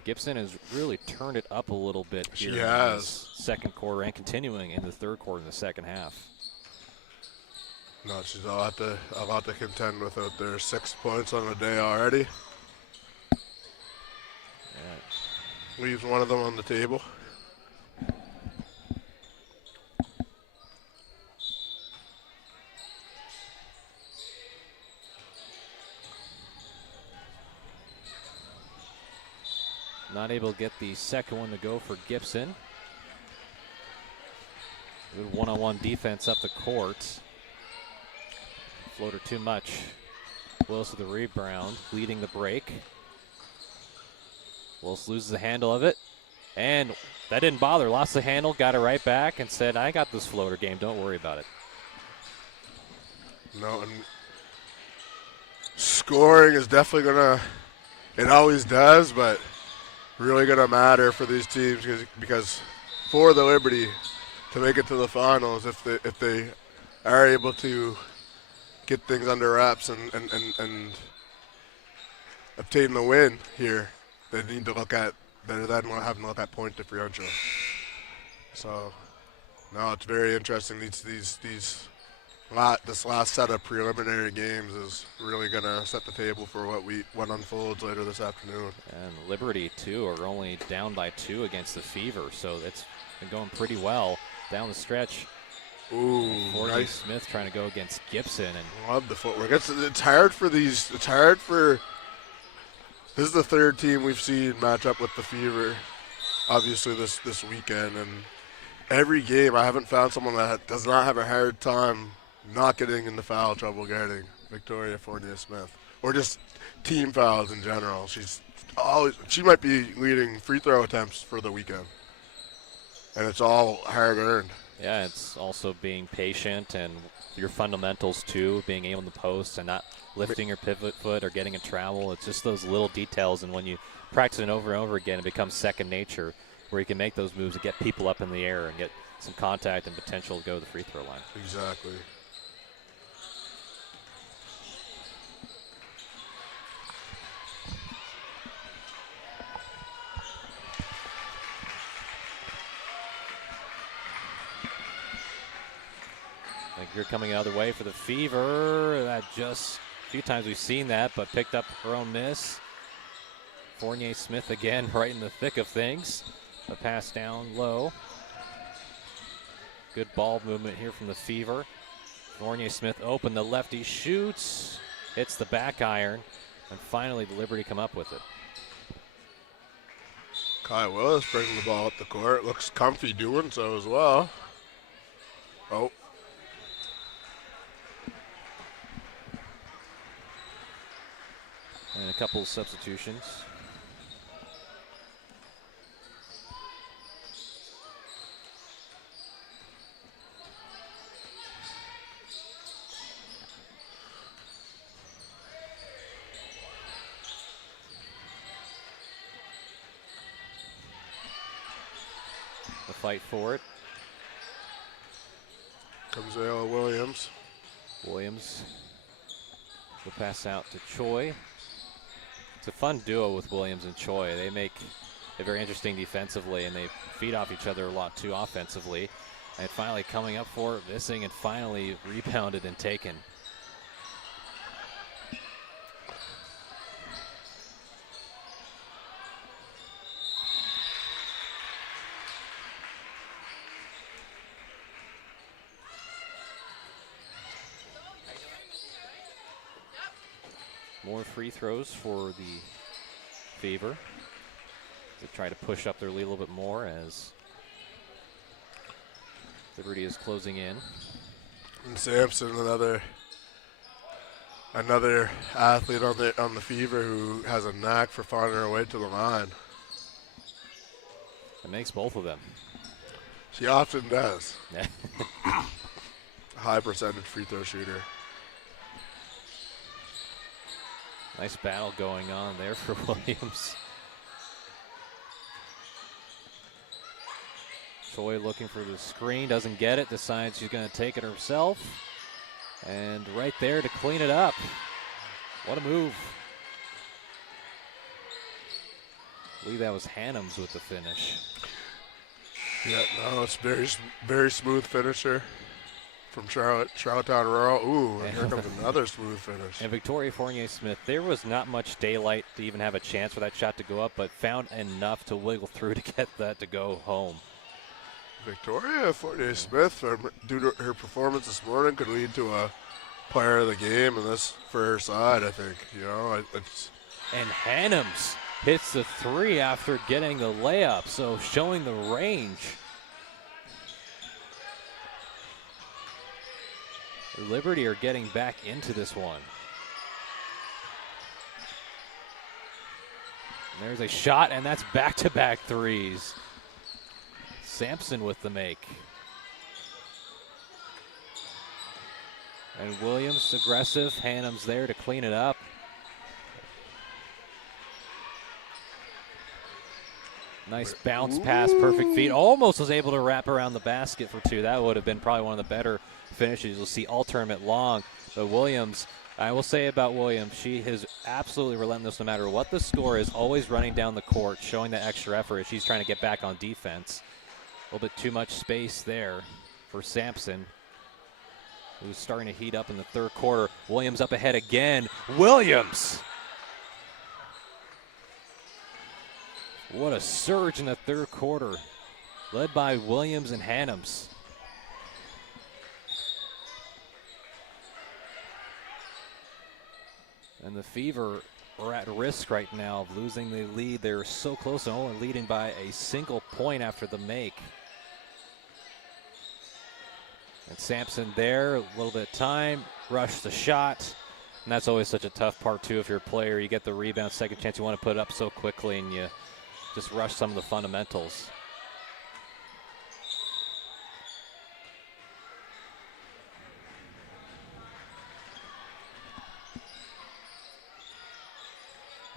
Gibson has really turned it up a little bit here in this second quarter and continuing in the third quarter in the second half. No, she's a lot to contend with out there. 6 points on the day already. Yeah. Leaves one of them on the table. Not able to get the second one to go for Gibson. Good one-on-one defense up the court. Floater too much. Willis with the rebound, leading the break. Willis loses the handle of it. And that didn't bother. Lost the handle, got it right back, and said, I got this floater game. Don't worry about it. No, and scoring is definitely going to, it always does, but really going to matter for these teams because for the Liberty to make it to the finals, if they are able to get things under wraps and obtain the win here, they need to look at having to look at point differential. So, no, it's very interesting. This last set of preliminary games is really going to set the table for what unfolds later this afternoon. And Liberty, too, are only down by 2 against the Fever, so it's been going pretty well down the stretch. Ooh, nice. Smith trying to go against Gibson. And love the footwork. It's hard for these. It's hard for. This is the third team we've seen match up with the Fever, obviously this weekend, and every game I haven't found someone that does not have a hard time not getting into foul trouble getting Victoria Fournier-Smith, or just team fouls in general. She might be leading free throw attempts for the weekend, and it's all hard earned. Yeah, it's also being patient and your fundamentals too, being able to post and not lifting your pivot foot or getting a travel. It's just those little details, and when you practice it over and over again, it becomes second nature, where you can make those moves and get people up in the air and get some contact and potential to go to the free throw line. Exactly. Fever coming the other way for the Fever. That just a few times we've seen that, but picked up her own miss. Fournier Smith again right in the thick of things. A pass down low. Good ball movement here from the Fever. Fournier Smith open, the lefty shoots, hits the back iron, and finally the Liberty come up with it. Kai Willis bringing the ball up the court. Looks comfy doing so as well. Oh. And a couple of substitutions. The fight for it. Comes Ayla Williams. Williams will pass out to Choi. It's a fun duo with Williams and Choi. They make it very interesting defensively, and they feed off each other a lot too offensively. And finally coming up for it, missing, and finally rebounded and taken. More free throws for the Fever. They try to push up their lead a little bit more as Liberty is closing in. And Sampson, another athlete on the Fever who has a knack for finding her way to the line. It makes both of them. She often does. High percentage free throw shooter. Nice battle going on there for Williams. Choi looking for the screen, doesn't get it, decides she's going to take it herself. And right there to clean it up. What a move. I believe that was Hannums with the finish. Yeah, no, it's very smooth finisher from Charlottetown Rural. Ooh, and here comes another smooth finish. And Victoria Fournier-Smith, there was not much daylight to even have a chance for that shot to go up, but found enough to wiggle through to get that to go home. Victoria Fournier-Smith, due to her performance this morning, could lead to a player of the game in this for her side, I think. You know, And Hannums hits the three after getting the layup, so showing the range. Liberty are getting back into this one. And there's a shot, and that's back-to-back threes. Sampson with the make. And Williams aggressive. Hannums there to clean it up. Nice bounce pass, perfect feed. Almost was able to wrap around the basket for two. That would have been probably one of the better finishes you'll see all tournament long. But Williams, I will say about Williams, she is absolutely relentless no matter what the score is, always running down the court, showing that extra effort as she's trying to get back on defense. A little bit too much space there for Sampson, who's starting to heat up in the third quarter. Williams up ahead again. Williams! What a surge in the third quarter, led by Williams and Hannums. And the Fever are at risk right now of losing the lead. They're so close and only leading by a single point after the make. And Sampson there, a little bit of time, rush the shot. And that's always such a tough part too if you're a player. You get the rebound, second chance, you want to put it up so quickly and you just rush some of the fundamentals.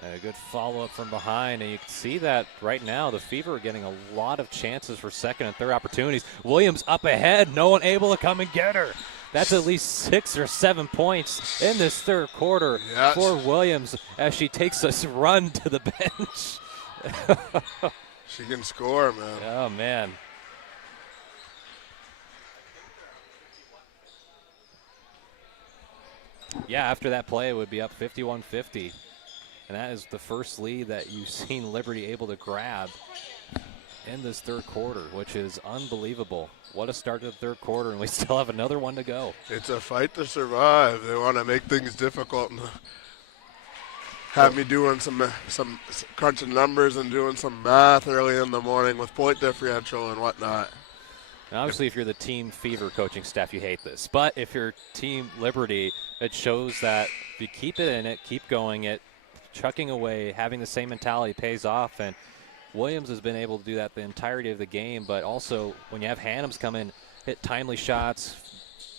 And a good follow-up from behind, and you can see that right now the Fever are getting a lot of chances for second and third opportunities. Williams up ahead, no one able to come and get her. That's at least 6 or 7 points in this third quarter for Williams as she takes us run to the bench. She can score, man. Oh, man. Yeah, after that play, it would be up 51-50. And that is the first lead that you've seen Liberty able to grab in this third quarter, which is unbelievable. What a start to the third quarter, and we still have another one to go. It's a fight to survive. They want to make things difficult and have me doing some crunching numbers and doing some math early in the morning with point differential and whatnot. And obviously, if you're the Team Fever coaching staff, you hate this. But if you're Team Liberty, it shows that if you keep it in it, keep going it, chucking away, having the same mentality pays off. And Williams has been able to do that the entirety of the game, but also when you have Hannums come in, hit timely shots,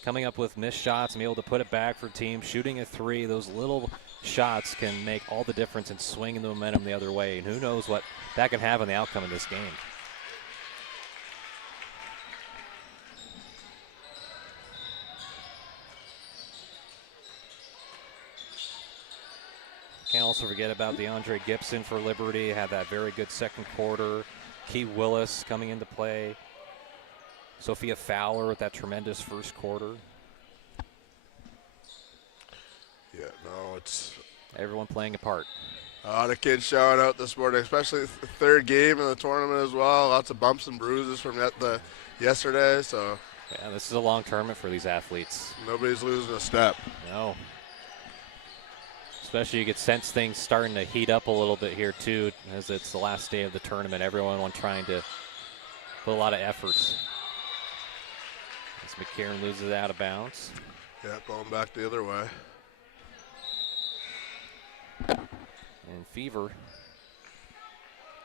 coming up with missed shots and be able to put it back for team, shooting a three, those little shots can make all the difference in swinging the momentum the other way, and who knows what that can have on the outcome of this game. Can't also forget about DeAndre Gibson for Liberty. Had that very good second quarter. Key Willis coming into play. Sophia Fowler with that tremendous first quarter. Yeah, no, it's everyone playing a part. A lot of kids showing out this morning, especially the third game in the tournament as well. Lots of bumps and bruises from yesterday. So yeah, this is a long tournament for these athletes. Nobody's losing a step. No. Especially you could sense things starting to heat up a little bit here too, as it's the last day of the tournament. Everyone trying to put a lot of efforts. As McCarron loses it out of bounds. Yeah, going back the other way. And Fever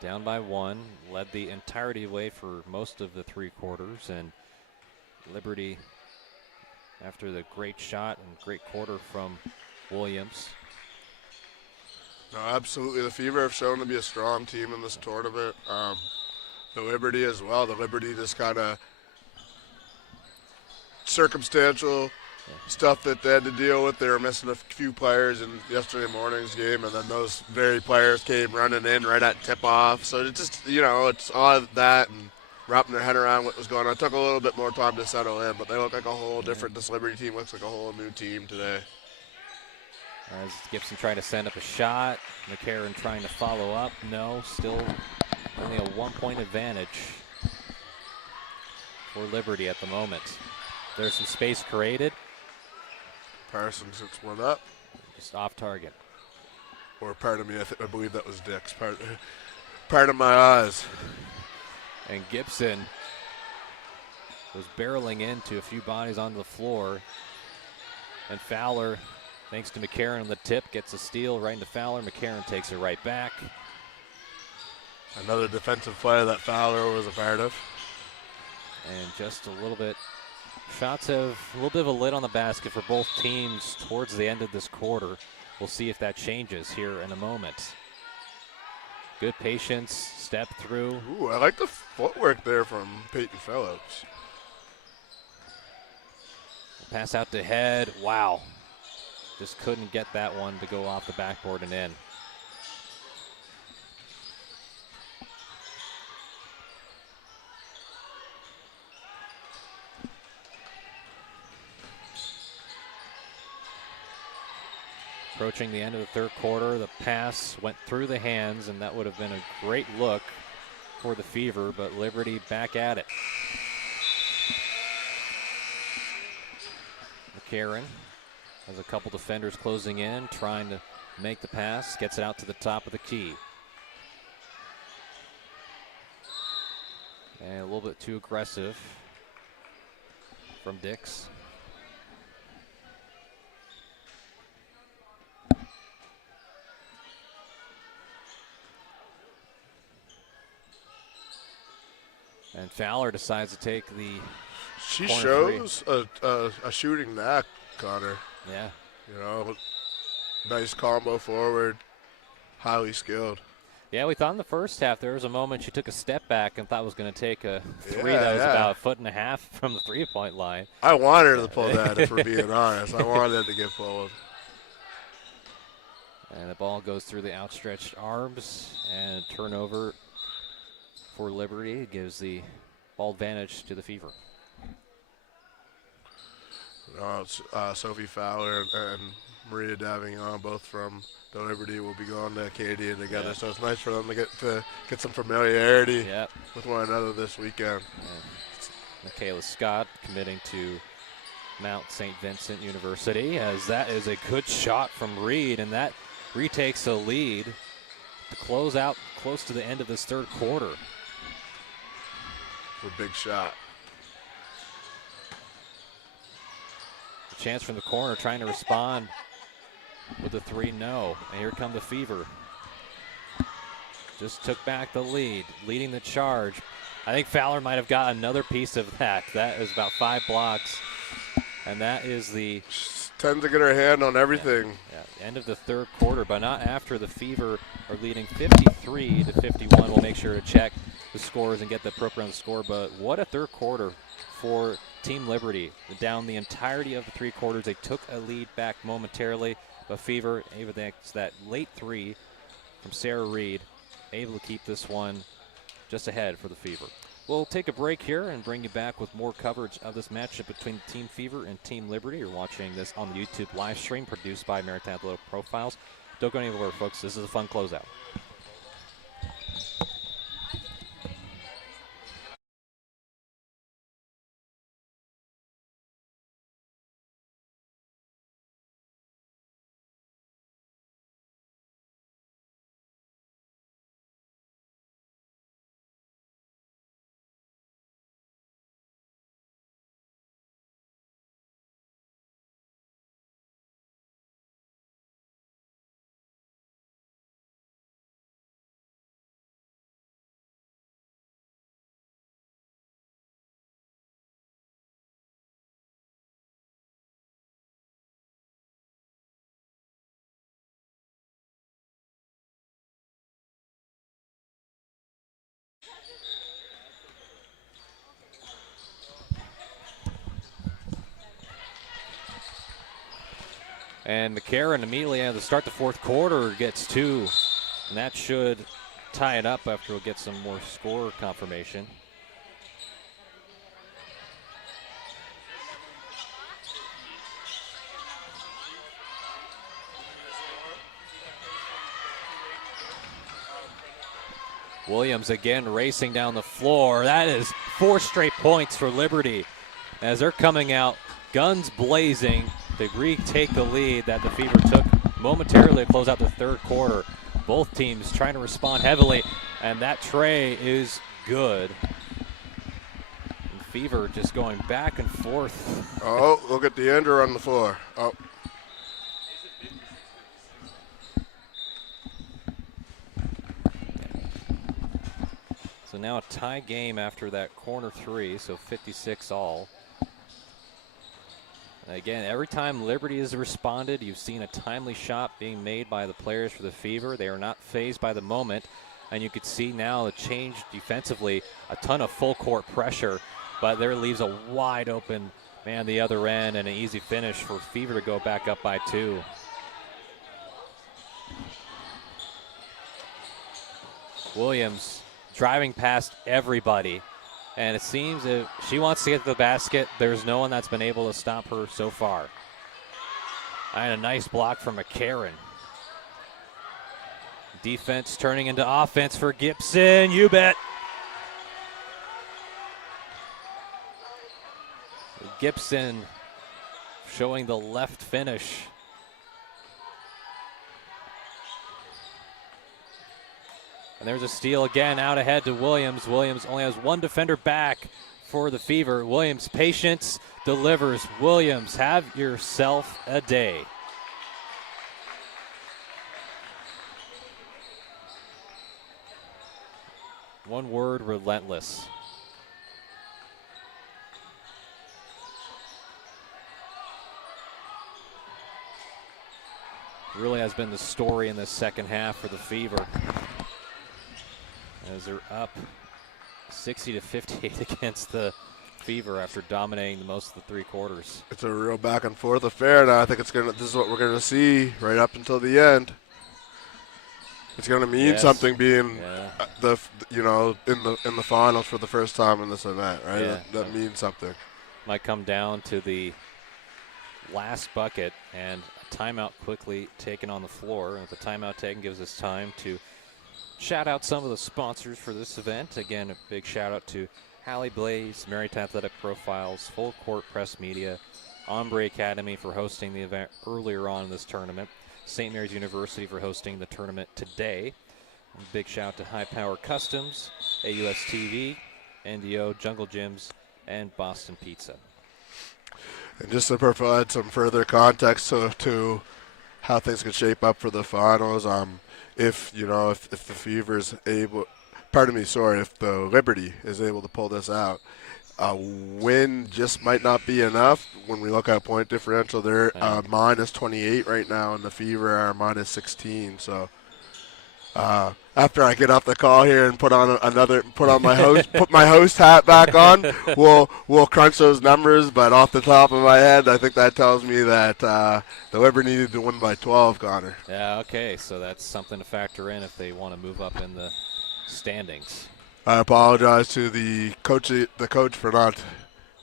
down by one, led the entirety of the way for most of the three quarters, and Liberty, after the great shot and great quarter from Williams. No, absolutely. The Fever have shown to be a strong team in this tournament. The Liberty as well. The Liberty just kind of circumstantial stuff that they had to deal with. They were missing a few players in yesterday morning's game, and then those very players came running in right at tip-off. So it's just, it's all of that and wrapping their head around what was going on. It took a little bit more time to settle in, but they look like a whole different, this Liberty team looks like a whole new team today. As Gibson trying to send up a shot, McCarron trying to follow up. No, still only a 1-point advantage for Liberty at the moment. There's some space created. Parsons hooks one up. Just off target. Or pardon me, I believe that was Dick's. Pardon my eyes. And Gibson was barreling into a few bodies on the floor. And Fowler, thanks to McCarron on the tip, gets a steal right into Fowler. McCarron takes it right back. Another defensive play that Fowler was a part of. And just a little bit, shots have a little bit of a lid on the basket for both teams towards the end of this quarter. We'll see if that changes here in a moment. Good patience, step through. Ooh, I like the footwork there from Peyton Phillips. Pass out to Head. Wow. Just couldn't get that one to go off the backboard and in. Approaching the end of the third quarter, the pass went through the hands, and that would have been a great look for the Fever, but Liberty back at it. McCarron has a couple defenders closing in, trying to make the pass, gets it out to the top of the key. And a little bit too aggressive from Dix. And Fowler decides to take the She corner shows a shooting knack, Connor. Yeah. Nice combo forward, highly skilled. Yeah, we thought in the first half there was a moment she took a step back and thought was going to take a three that was about 1.5 feet from the three-point line. I wanted her to pull that, if we're being honest. I wanted it to get pulled. And the ball goes through the outstretched arms, and turnover for Liberty. It gives the ball advantage to the Fever. Sophie Fowler and Maria Davignon, both from the Liberty, will be going to Acadia together. Yep. So it's nice for them to get some familiarity Yep. with one another this weekend. And Michaela Scott committing to Mount St. Vincent University, as that is a good shot from Reed, and that retakes a lead to close out close to the end of this third quarter. A big shot. A chance from the corner, trying to respond with a 3 no. And here come the Fever. Just took back the lead, leading the charge. I think Fowler might have got another piece of that. That is about 5 blocks. And that is the Tends to get her hand on everything. yeah, end of the third quarter, but not after. The Fever are leading 53 to 51. We'll make sure to check the scores and get the appropriate score. But what a third quarter for Team Liberty. Down the entirety of the 3 quarters, they took a lead back momentarily. But Fever, able to that late 3 from Sarah Reed, able to keep this one just ahead for the Fever. We'll take a break here and bring you back with more coverage of this matchup between Team Fever and Team Liberty. You're watching this on the YouTube live stream produced by Maritime Athletic Profiles. Don't go anywhere, folks. This is a fun closeout. And McCarran immediately at the start the fourth quarter gets 2. And that should tie it up after we'll get some more score confirmation. Williams again racing down the floor. That is 4 straight points for Liberty as they're coming out guns blazing to retake the lead that the Fever took momentarily to close out the third quarter. Both teams trying to respond heavily, and that tray is good. And Fever just going back and forth. Oh, look at the ender on the floor. Oh. So now a tie game after that corner 3, so 56 all. Again, every time Liberty has responded, you've seen a timely shot being made by the players for the Fever. They are not fazed by the moment. And you could see now the change defensively, a ton of full court pressure, but there leaves a wide open man the other end and an easy finish for Fever to go back up by 2. Williams driving past everybody. And it seems if she wants to get to the basket, there's no one that's been able to stop her so far. And a nice block from McCarran. Defense turning into offense for Gibson. You bet. Gibson showing the left finish. And there's a steal again out ahead to Williams. Williams only has 1 defender back for the Fever. Williams, patience, delivers. Williams, have yourself a day. One word, relentless. Really has been the story in this second half for the Fever, as they're up 60 to 58 against the Fever after dominating the most of the 3 quarters. It's a real back and forth affair now. I think this is what we're gonna see right up until the end. It's gonna mean something being in the finals for the first time in this event, right? Yeah. That means something. Might come down to the last bucket, and a timeout quickly taken on the floor. And with the timeout taken gives us time to shout out some of the sponsors for this event. Again, a big shout out to Hallie Blaze, Marytown Athletic Profiles, Full Court Press Media, Ombre Academy for hosting the event earlier on in this tournament, St. Mary's University for hosting the tournament today. And big shout to High Power Customs, AUS TV, NDO, Jungle Gyms, and Boston Pizza. And just to provide some further context to how things could shape up for the finals, if the Fever's able, if the Liberty is able to pull this out, a win just might not be enough. When we look at point differential, they're minus 28 right now, and the Fever are minus 16. So after I get off the call here and put on my host put my host hat back on, we'll crunch those numbers. But off the top of my head, I think that tells me that the Liberty needed to win by 12, Connor. Yeah, okay, so that's something to factor in if they want to move up in the standings. I apologize to the coach for not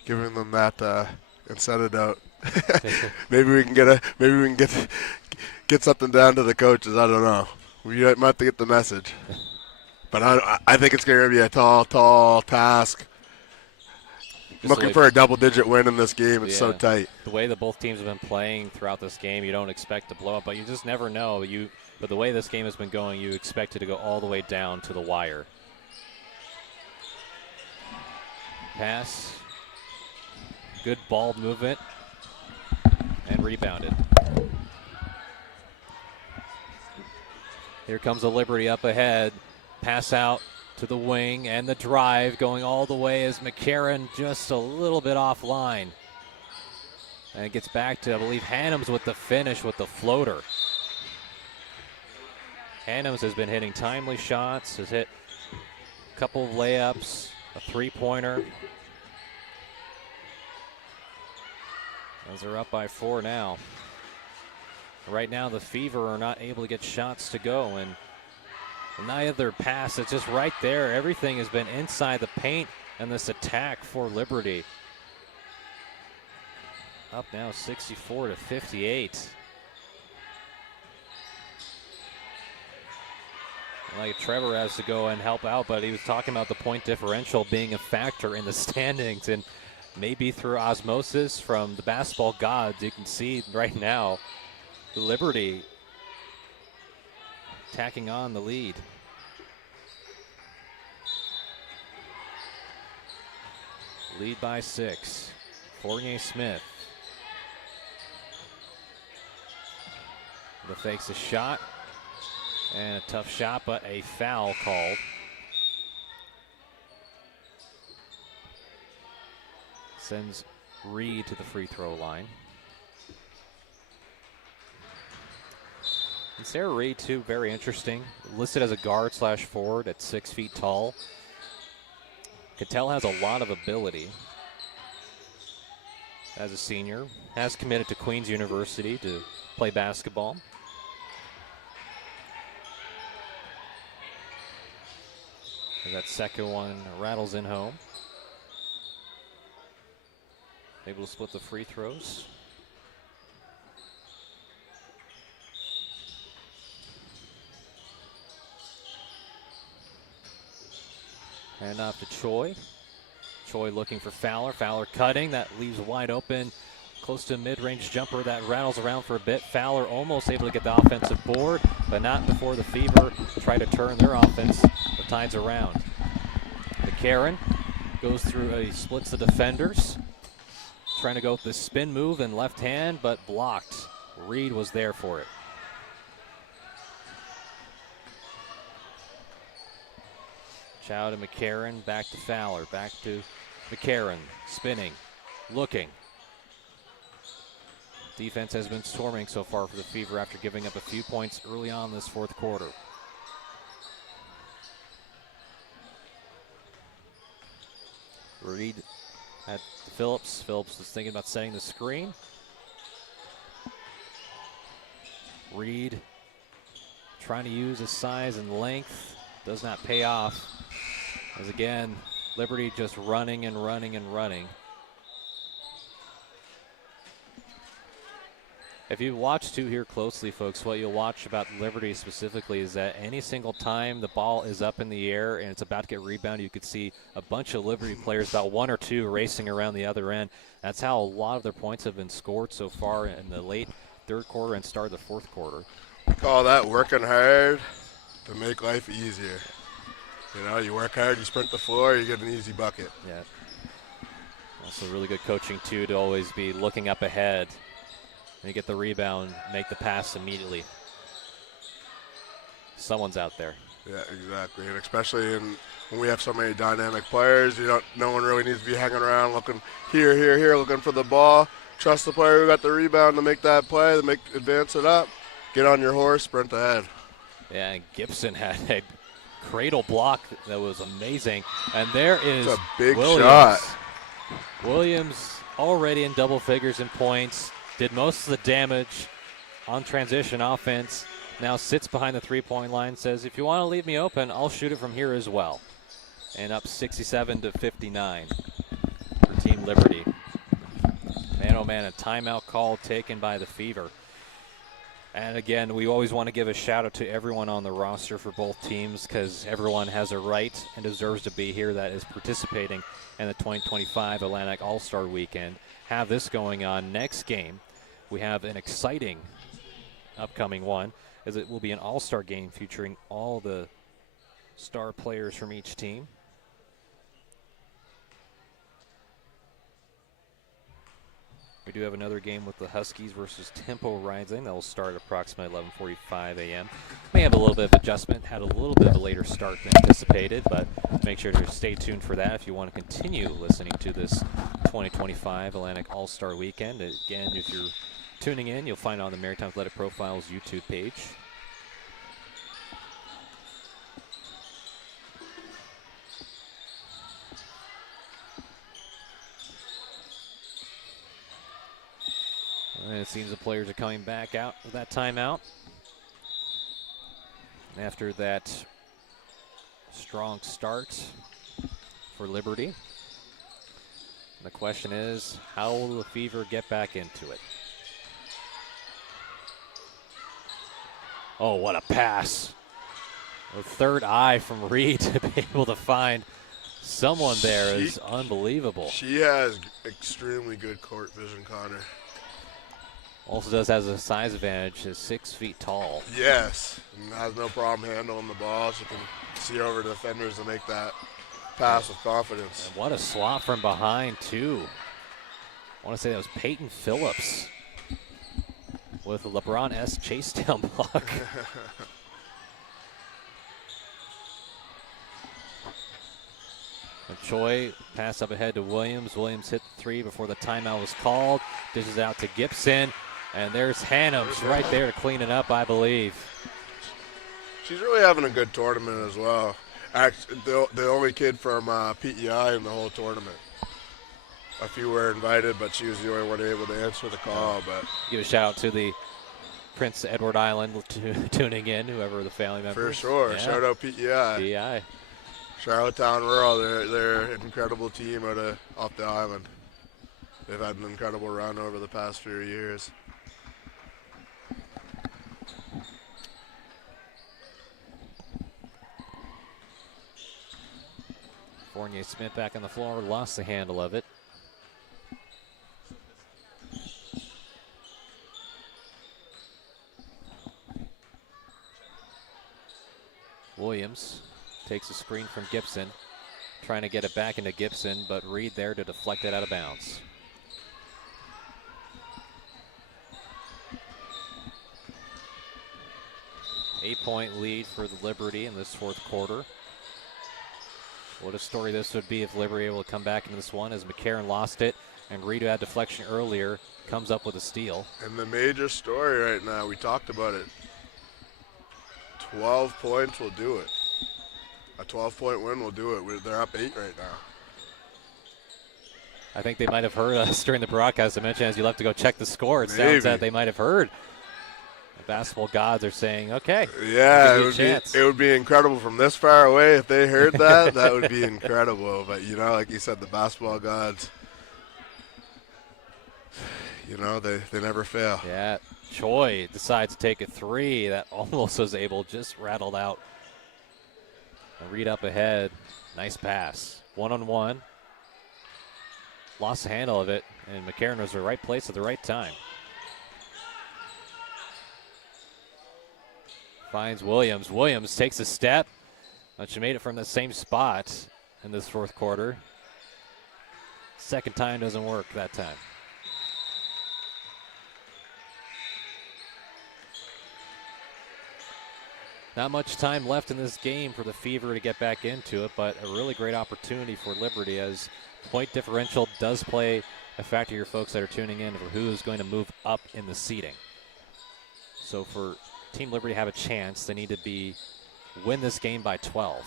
giving them that and set it out. maybe we can get something down to the coaches. I don't know. We might have to get the message. But I think it's going to be a tall task. I'm looking for a double-digit win in this game. It's so tight. The way that both teams have been playing throughout this game, you don't expect to blow up, but you just never know. But the way this game has been going, you expect it to go all the way down to the wire. Pass. Good ball movement. And rebounded. Here comes a Liberty up ahead. Pass out to the wing, and the drive going all the way as McCarron just a little bit offline. And it gets back to, I believe, Hannums with the finish with the floater. Hannums has been hitting timely shots, has hit a couple of layups, a three-pointer. As they're up by 4 now. Right now, the Fever are not able to get shots to go, and neither pass. It's just right there. Everything has been inside the paint, and this attack for Liberty. Up now 64-58. Like Trevor has to go and help out, but he was talking about the point differential being a factor in the standings, and maybe through osmosis from the basketball gods, you can see right now Liberty tacking on the lead. Lead by 6. Fournier Smith. The fakes a shot. And a tough shot, but a foul called. Sends Reed to the free throw line. And Sarah Reed, too, very interesting. Listed as a guard/forward at 6 feet tall. Cattell has a lot of ability. As a senior, has committed to Queen's University to play basketball. And that second one rattles in home. Able to split the free throws. And off to Choi. Choi looking for Fowler. Fowler cutting. That leaves wide open. Close to a mid-range jumper that rattles around for a bit. Fowler almost able to get the offensive board, but not before the Fever try to turn their offense. The Tides around. McCarron goes through, he splits the defenders. Trying to go with the spin move and left hand, but blocked. Reed was there for it. Chow to McCarron, back to Fowler, back to McCarron, spinning, looking. Defense has been storming so far for the Fever after giving up a few points early on this fourth quarter. Reed at Phillips. Phillips was thinking about setting the screen. Reed trying to use his size and length. Does not pay off. As again, Liberty just running and running and running. If you watch too here closely, folks, what you'll watch about Liberty specifically is that any single time the ball is up in the air and it's about to get rebounded, you could see a bunch of Liberty players, about one or two, racing around the other end. That's how a lot of their points have been scored so far in the late third quarter and start of the fourth quarter. Call that working hard to make life easier. You know, you work hard, you sprint the floor, you get an easy bucket. Yeah. Also really good coaching, too, to always be looking up ahead. And you get the rebound, make the pass immediately. Someone's out there. Yeah, exactly. And especially when we have so many dynamic players, no one really needs to be hanging around looking here, looking for the ball. Trust the player who got the rebound to make that play, to advance it up. Get on your horse, sprint ahead. Yeah, and Gibson had a cradle block that was amazing. And there is a big Williams. shot. Williams already in double figures in points. Did most of the damage on transition offense. Now sits behind the three-point line, says, if you want to leave me open, I'll shoot it from here as well. And up 67-59 for Team Liberty. Man, oh man, a timeout call taken by the Fever. And again, we always want to give a shout-out to everyone on the roster for both teams, because everyone has a right and deserves to be here that is participating in the 2025 Atlantic All-Star Weekend. Have this going on. Next game, we have an exciting upcoming one, as it will be an all-star game featuring all the star players from each team. We do have another game with the Huskies versus Tempo Rising. That will start at approximately 11:45 a.m. May have a little bit of adjustment, had a little bit of a later start than anticipated, but make sure to stay tuned for that if you want to continue listening to this 2025 Atlantic All-Star Weekend. Again, if you're tuning in, you'll find it on the Maritime Athletic Profiles YouTube page. And it seems the players are coming back out with that timeout. After that strong start for Liberty. The question is, how will the Fever get back into it? Oh, what a pass. A third eye from Reed to be able to find someone there is unbelievable. She has extremely good court vision, Connor. Also has a size advantage, is 6 feet tall. Yes, and has no problem handling the ball. She can see over the defenders and make that pass with confidence. And what a swat from behind, too. I want to say that was Peyton Phillips with a LeBron-esque chase down block. And Choi pass up ahead to Williams. Williams hit the three before the timeout was called. Dishes out to Gibson. And there's Hannums right there to clean it up, I believe. She's really having a good tournament as well. Actually, the only kid from PEI in the whole tournament. A few were invited, but she was the only one able to answer the call. But give a shout out to the Prince Edward Island tuning in, whoever the family members. For sure. Yeah. Shout out PEI. PEI. Charlottetown Rural, they're an incredible team off the island. They've had an incredible run over the past few years. Fournier Smith back on the floor, lost the handle of it. Williams takes a screen from Gibson, trying to get it back into Gibson, but Reed there to deflect it out of bounds. Eight-point lead for the Liberty in this fourth quarter. What a story this would be if Liberty able to come back into this one, as McCarron lost it, and Reed, who had deflection earlier, comes up with a steal. And the major story right now, we talked about it. 12 points will do it. A 12-point win will do it. They're up 8 right now. I think they might have heard us during the broadcast. I mentioned as you left to go check the score, it Maybe. sounds that they might have heard. The basketball gods are saying, okay, yeah, it would be incredible from this far away if they heard that. That would be incredible. But, like you said, the basketball gods, they never fail. Yeah, Choi decides to take a three. That almost was able, just rattled out. And Reed up ahead. Nice pass. 1-on-1. Lost the handle of it, and McCarron was in the right place at the right time. Finds Williams. Williams takes a step. But she made it from the same spot in this fourth quarter. Second time doesn't work that time. Not much time left in this game for the Fever to get back into it, but a really great opportunity for Liberty as point differential does play a factor here, folks that are tuning in, for who is going to move up in the seeding. So for Team Liberty to have a chance, they need to win this game by 12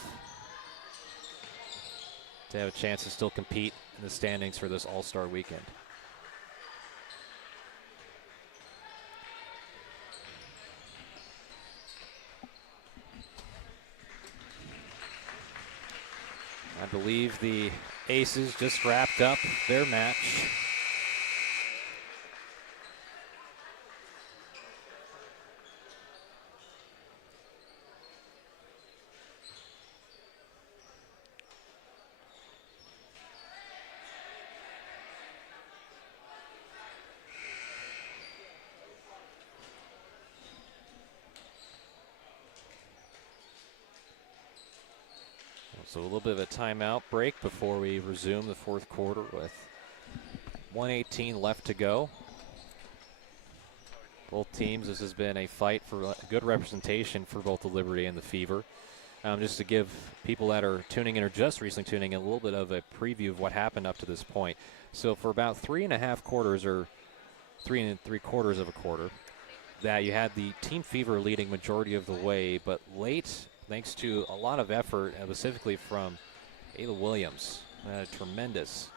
to have a chance to still compete in the standings for this All-Star weekend. I believe the Aces just wrapped up their match. So a little bit of a timeout break before we resume the fourth quarter with 1:18 left to go. Both teams, this has been a fight for good representation for both the Liberty and the Fever. Just to give people that are tuning in or just recently tuning in a little bit of a preview of what happened up to this point. So for about 3.5 quarters, or 3 3/4 of a quarter, that you had the Team Fever leading majority of the way, but late, thanks to a lot of effort, specifically from Ayla Williams. A tremendous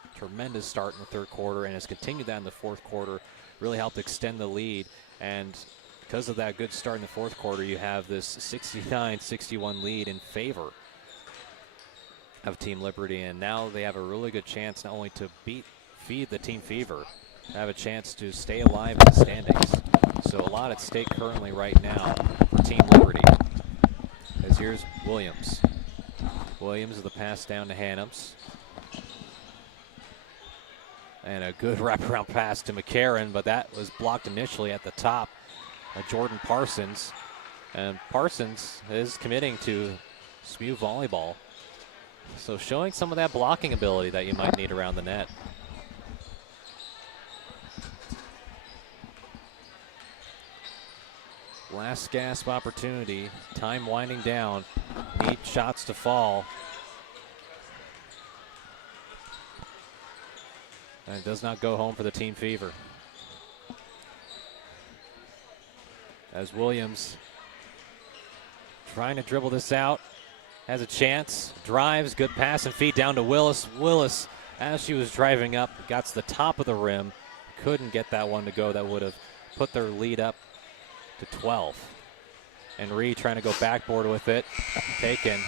start in the third quarter, and has continued that in the fourth quarter. Really helped extend the lead, and because of that good start in the fourth quarter, you have this 69-61 lead in favor of Team Liberty, and now they have a really good chance not only to feed the Team Fever, have a chance to stay alive in the standings. So a lot at stake currently right now for Team Liberty. As here's Williams. Williams with the pass down to Hannums. And a good wraparound pass to McCarron, but that was blocked initially at the top by Jordan Parsons. And Parsons is committing to SMU volleyball. So showing some of that blocking ability that you might need around the net. Last gasp opportunity. Time winding down. Need shots to fall. And it does not go home for the Team Fever. As Williams trying to dribble this out. Has a chance. Drives. Good pass and feed down to Willis. Willis, as she was driving up, got to the top of the rim. Couldn't get that one to go. That would have put their lead up to 12. And Reed trying to go backboard with it. Taken.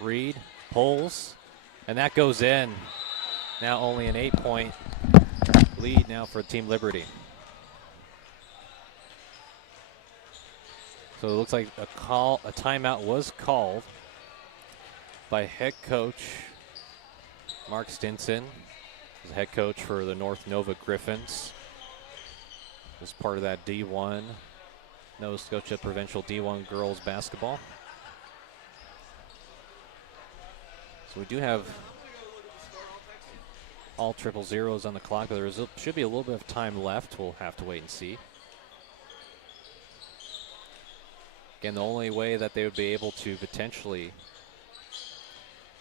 Reed pulls, and that goes in. Now only an 8-point lead now for Team Liberty. So it looks like a timeout was called by head coach Mark Stinson, who's head coach for the North Nova Griffins. Was part of that D1, Nova Scotia Provincial D1 girls basketball. So we do have all 000s on the clock, but there should be a little bit of time left. We'll have to wait and see. Again, the only way that they would be able to potentially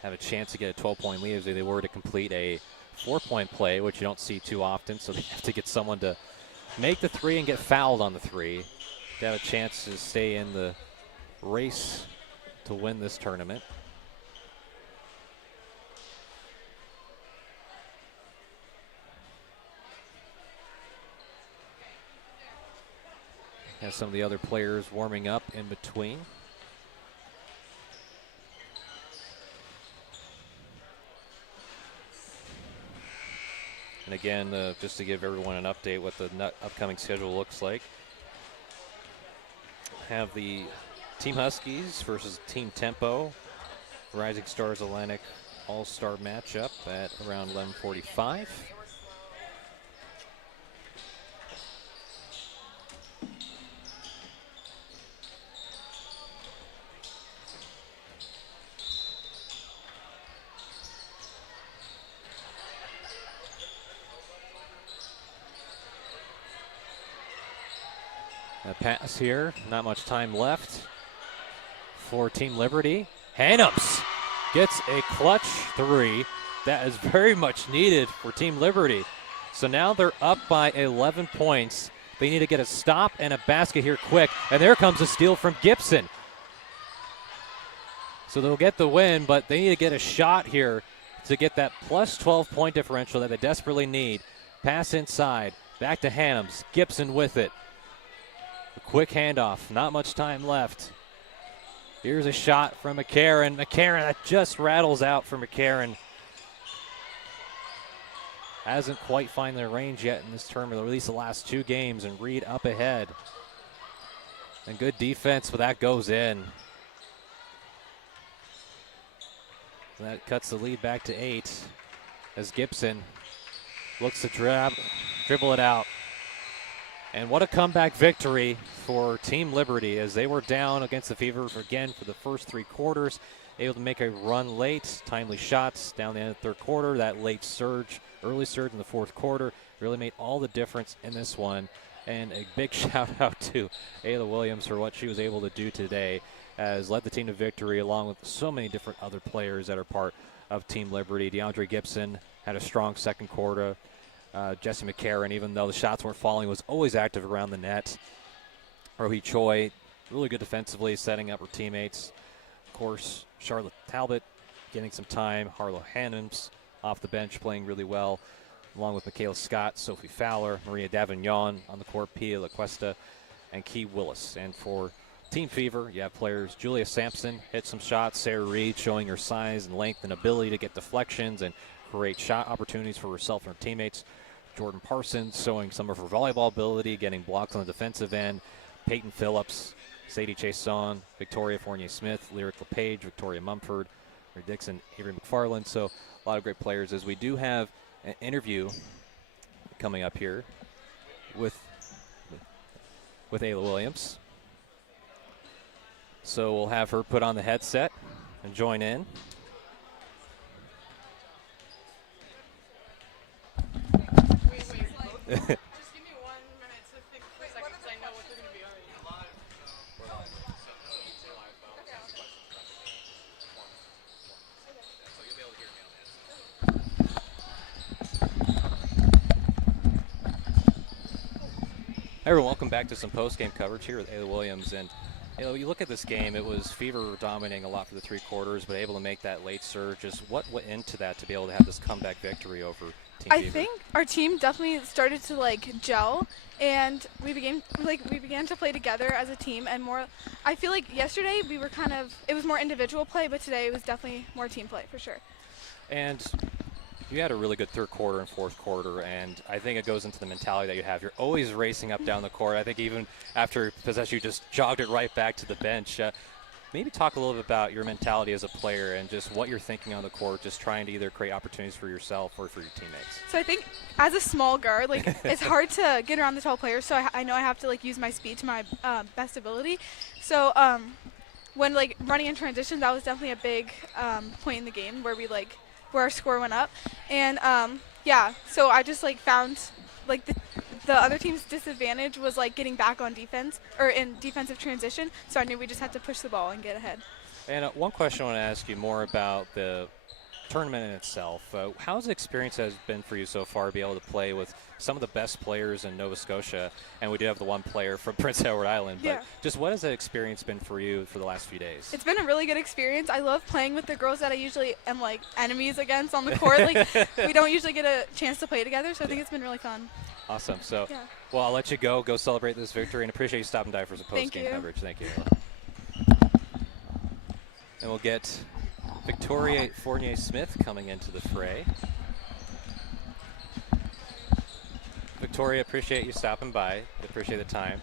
have a chance to get a 12-point lead is if they were to complete a 4-point play, which you don't see too often, so they have to get someone to make the three and get fouled on the three to have a chance to stay in the race to win this tournament. Has some of the other players warming up in between. And again, just to give everyone an update what the upcoming schedule looks like. Have the Team Huskies versus Team Tempo, Rising Stars Atlantic All-Star matchup at around 11:45. A pass here, not much time left for Team Liberty. Hannums gets a clutch 3 that is very much needed for Team Liberty. So now they're up by 11 points. They need to get a stop and a basket here quick, and there comes a steal from Gibson. So they'll get the win, but they need to get a shot here to get that plus 12-point differential that they desperately need. Pass inside, back to Hannums. Gibson with it. A quick handoff, not much time left. Here's a shot from McCarron. McCarron, that just rattles out for McCarron. Hasn't quite found their range yet in this tournament, at least the last 2 games, and Reed up ahead. And good defense, but that goes in. That cuts the lead back to 8 as Gibson looks to dribble it out. And what a comeback victory for Team Liberty as they were down against the Fever again for the first 3 quarters. Able to make a run late, timely shots down the end of the 3rd quarter. That late surge, early surge in the 4th quarter really made all the difference in this one. And a big shout out to Ayla Williams for what she was able to do today, as led the team to victory along with so many different other players that are part of Team Liberty. DeAndre Gibson had a strong 2nd quarter. Jesse McCarron, even though the shots weren't falling, was always active around the net. Rohi Choi, really good defensively, setting up her teammates. Of course, Charlotte Talbot getting some time. Harlow Hannums off the bench playing really well, along with Michaela Scott, Sophie Fowler, Maria Davignon on the court, Pia LaCuesta, and Key Willis. And for Team Fever, you have players Julia Sampson hit some shots, Sarah Reed showing her size and length and ability to get deflections and create shot opportunities for herself and her teammates. Jordan Parsons showing some of her volleyball ability, getting blocks on the defensive end. Peyton Phillips, Sadie Chason, Victoria Fournier-Smith, Lyric LePage, Victoria Mumford, Mary Dixon, Avery McFarland. So a lot of great players, as we do have an interview coming up here with Ayla Williams. So we'll have her put on the headset and join in. Just give me 1 minute to think for a second because I know what they're going to be already. Hey everyone, welcome back to some post-game coverage here with Ayla Williams. And you look at this game, it was Fever dominating a lot for the 3 quarters, but able to make that late surge. Just what went into that to be able to have this comeback victory over Team Fever? I think our team definitely started to gel, and we began to play together as a team. And more, I feel like yesterday we were it was more individual play, but today it was definitely more team play for sure. And you had a really good 3rd quarter and 4th quarter, and I think it goes into the mentality that you have. You're always racing up down the court. I think even after possession, you just jogged it right back to the bench. Maybe talk a little bit about your mentality as a player and just what you're thinking on the court, just trying to either create opportunities for yourself or for your teammates. So I think as a small guard, it's hard to get around the tall players, so I know I have to use my speed to my best ability. So when running in transition, that was definitely a big point in the game where we where our score went up. And yeah, so I just found the other team's disadvantage was getting back on defense or in defensive transition, so I knew we just had to push the ball and get ahead. And one question I want to ask you more about the tournament in itself. How's the experience has been for you so far to be able to play with some of the best players in Nova Scotia? And we do have the one player from Prince Edward Island, but just what has that experience been for you for the last few days? It's been a really good experience. I love playing with the girls that I usually am enemies against on the court. We don't usually get a chance to play together, so I think it's been really fun. Awesome. So, well, I'll let you go celebrate this victory, and appreciate you stopping by for some post-game coverage. Thank you. And we'll get Victoria Fournier-Smith coming into the fray. Victoria, appreciate you stopping by. Appreciate the time.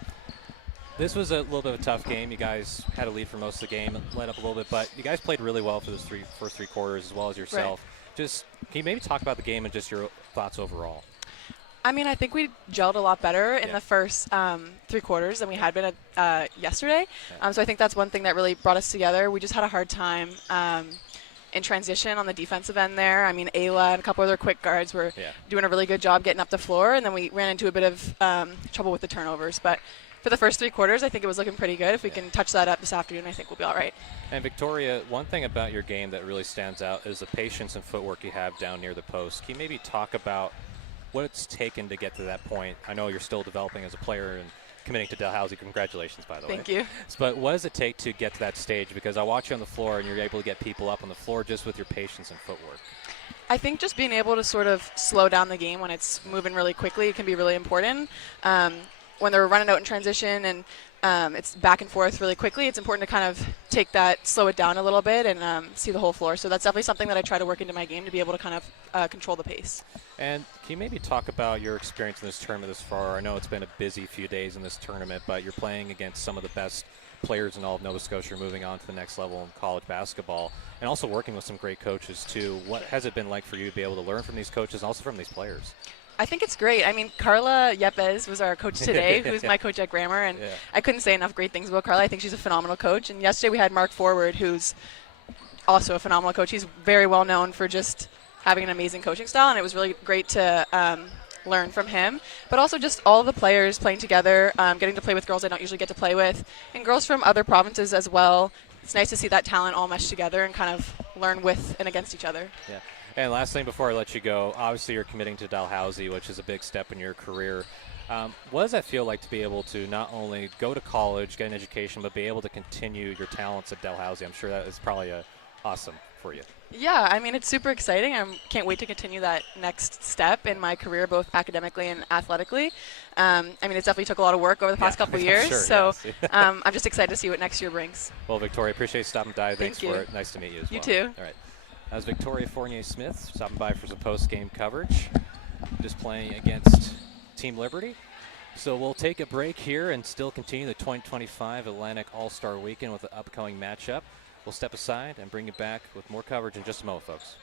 This was a little bit of a tough game. You guys had a lead for most of the game, led up a little bit, but you guys played really well for those first three quarters as well as yourself. Right. Just can you maybe talk about the game and just your thoughts overall? I mean, I think we gelled a lot better in the first 3 quarters than we had been yesterday. So I think that's one thing that really brought us together. We just had a hard time in transition on the defensive end there. I mean, Ayla and a couple other quick guards were doing a really good job getting up the floor, and then we ran into a bit of trouble with the turnovers. But for the first 3 quarters, I think it was looking pretty good. If we can touch that up this afternoon, I think we'll be all right. And Victoria, one thing about your game that really stands out is the patience and footwork you have down near the post. Can you maybe talk about what it's taken to get to that point? I know you're still developing as a player and committing to Dalhousie. Congratulations, by the way. Thank you. But what does it take to get to that stage? Because I watch you on the floor and you're able to get people up on the floor just with your patience and footwork. I think just being able to sort of slow down the game when it's moving really quickly can be really important. When they're running out in transition and it's back and forth really quickly, it's important to kind of take that, slow it down a little bit, and see the whole floor. So that's definitely something that I try to work into my game to be able to kind of control the pace. And can you maybe talk about your experience in this tournament this far? I know it's been a busy few days in this tournament, but you're playing against some of the best players in all of Nova Scotia, moving on to the next level in college basketball, and also working with some great coaches too. What has it been like for you to be able to learn from these coaches and also from these players? I think it's great. I mean, Carla Yepes was our coach today, who's my coach at Grammar, and I couldn't say enough great things about Carla. I think she's a phenomenal coach. And yesterday we had Mark Forward, who's also a phenomenal coach. He's very well known for just having an amazing coaching style, and it was really great to learn from him. But also just all the players playing together, getting to play with girls I don't usually get to play with, and girls from other provinces as well. It's nice to see that talent all mesh together and kind of learn with and against each other. Yeah. And last thing before I let you go, obviously you're committing to Dalhousie, which is a big step in your career. What does that feel like to be able to not only go to college, get an education, but be able to continue your talents at Dalhousie? I'm sure that is probably awesome for you. Yeah, I mean, it's super exciting. I can't wait to continue that next step in my career, both academically and athletically. I mean, it definitely took a lot of work over the past couple of years, sure, so yes. I'm just excited to see what next year brings. Well, Victoria, appreciate you stopping by. Thanks Thank you. for it. Nice to meet you as well. You too. All right. That was Victoria Fournier-Smith stopping by for some post-game coverage, just playing against Team Liberty. So we'll take a break here and still continue the 2025 Atlantic All-Star Weekend with the upcoming matchup. We'll step aside and bring you back with more coverage in just a moment, folks.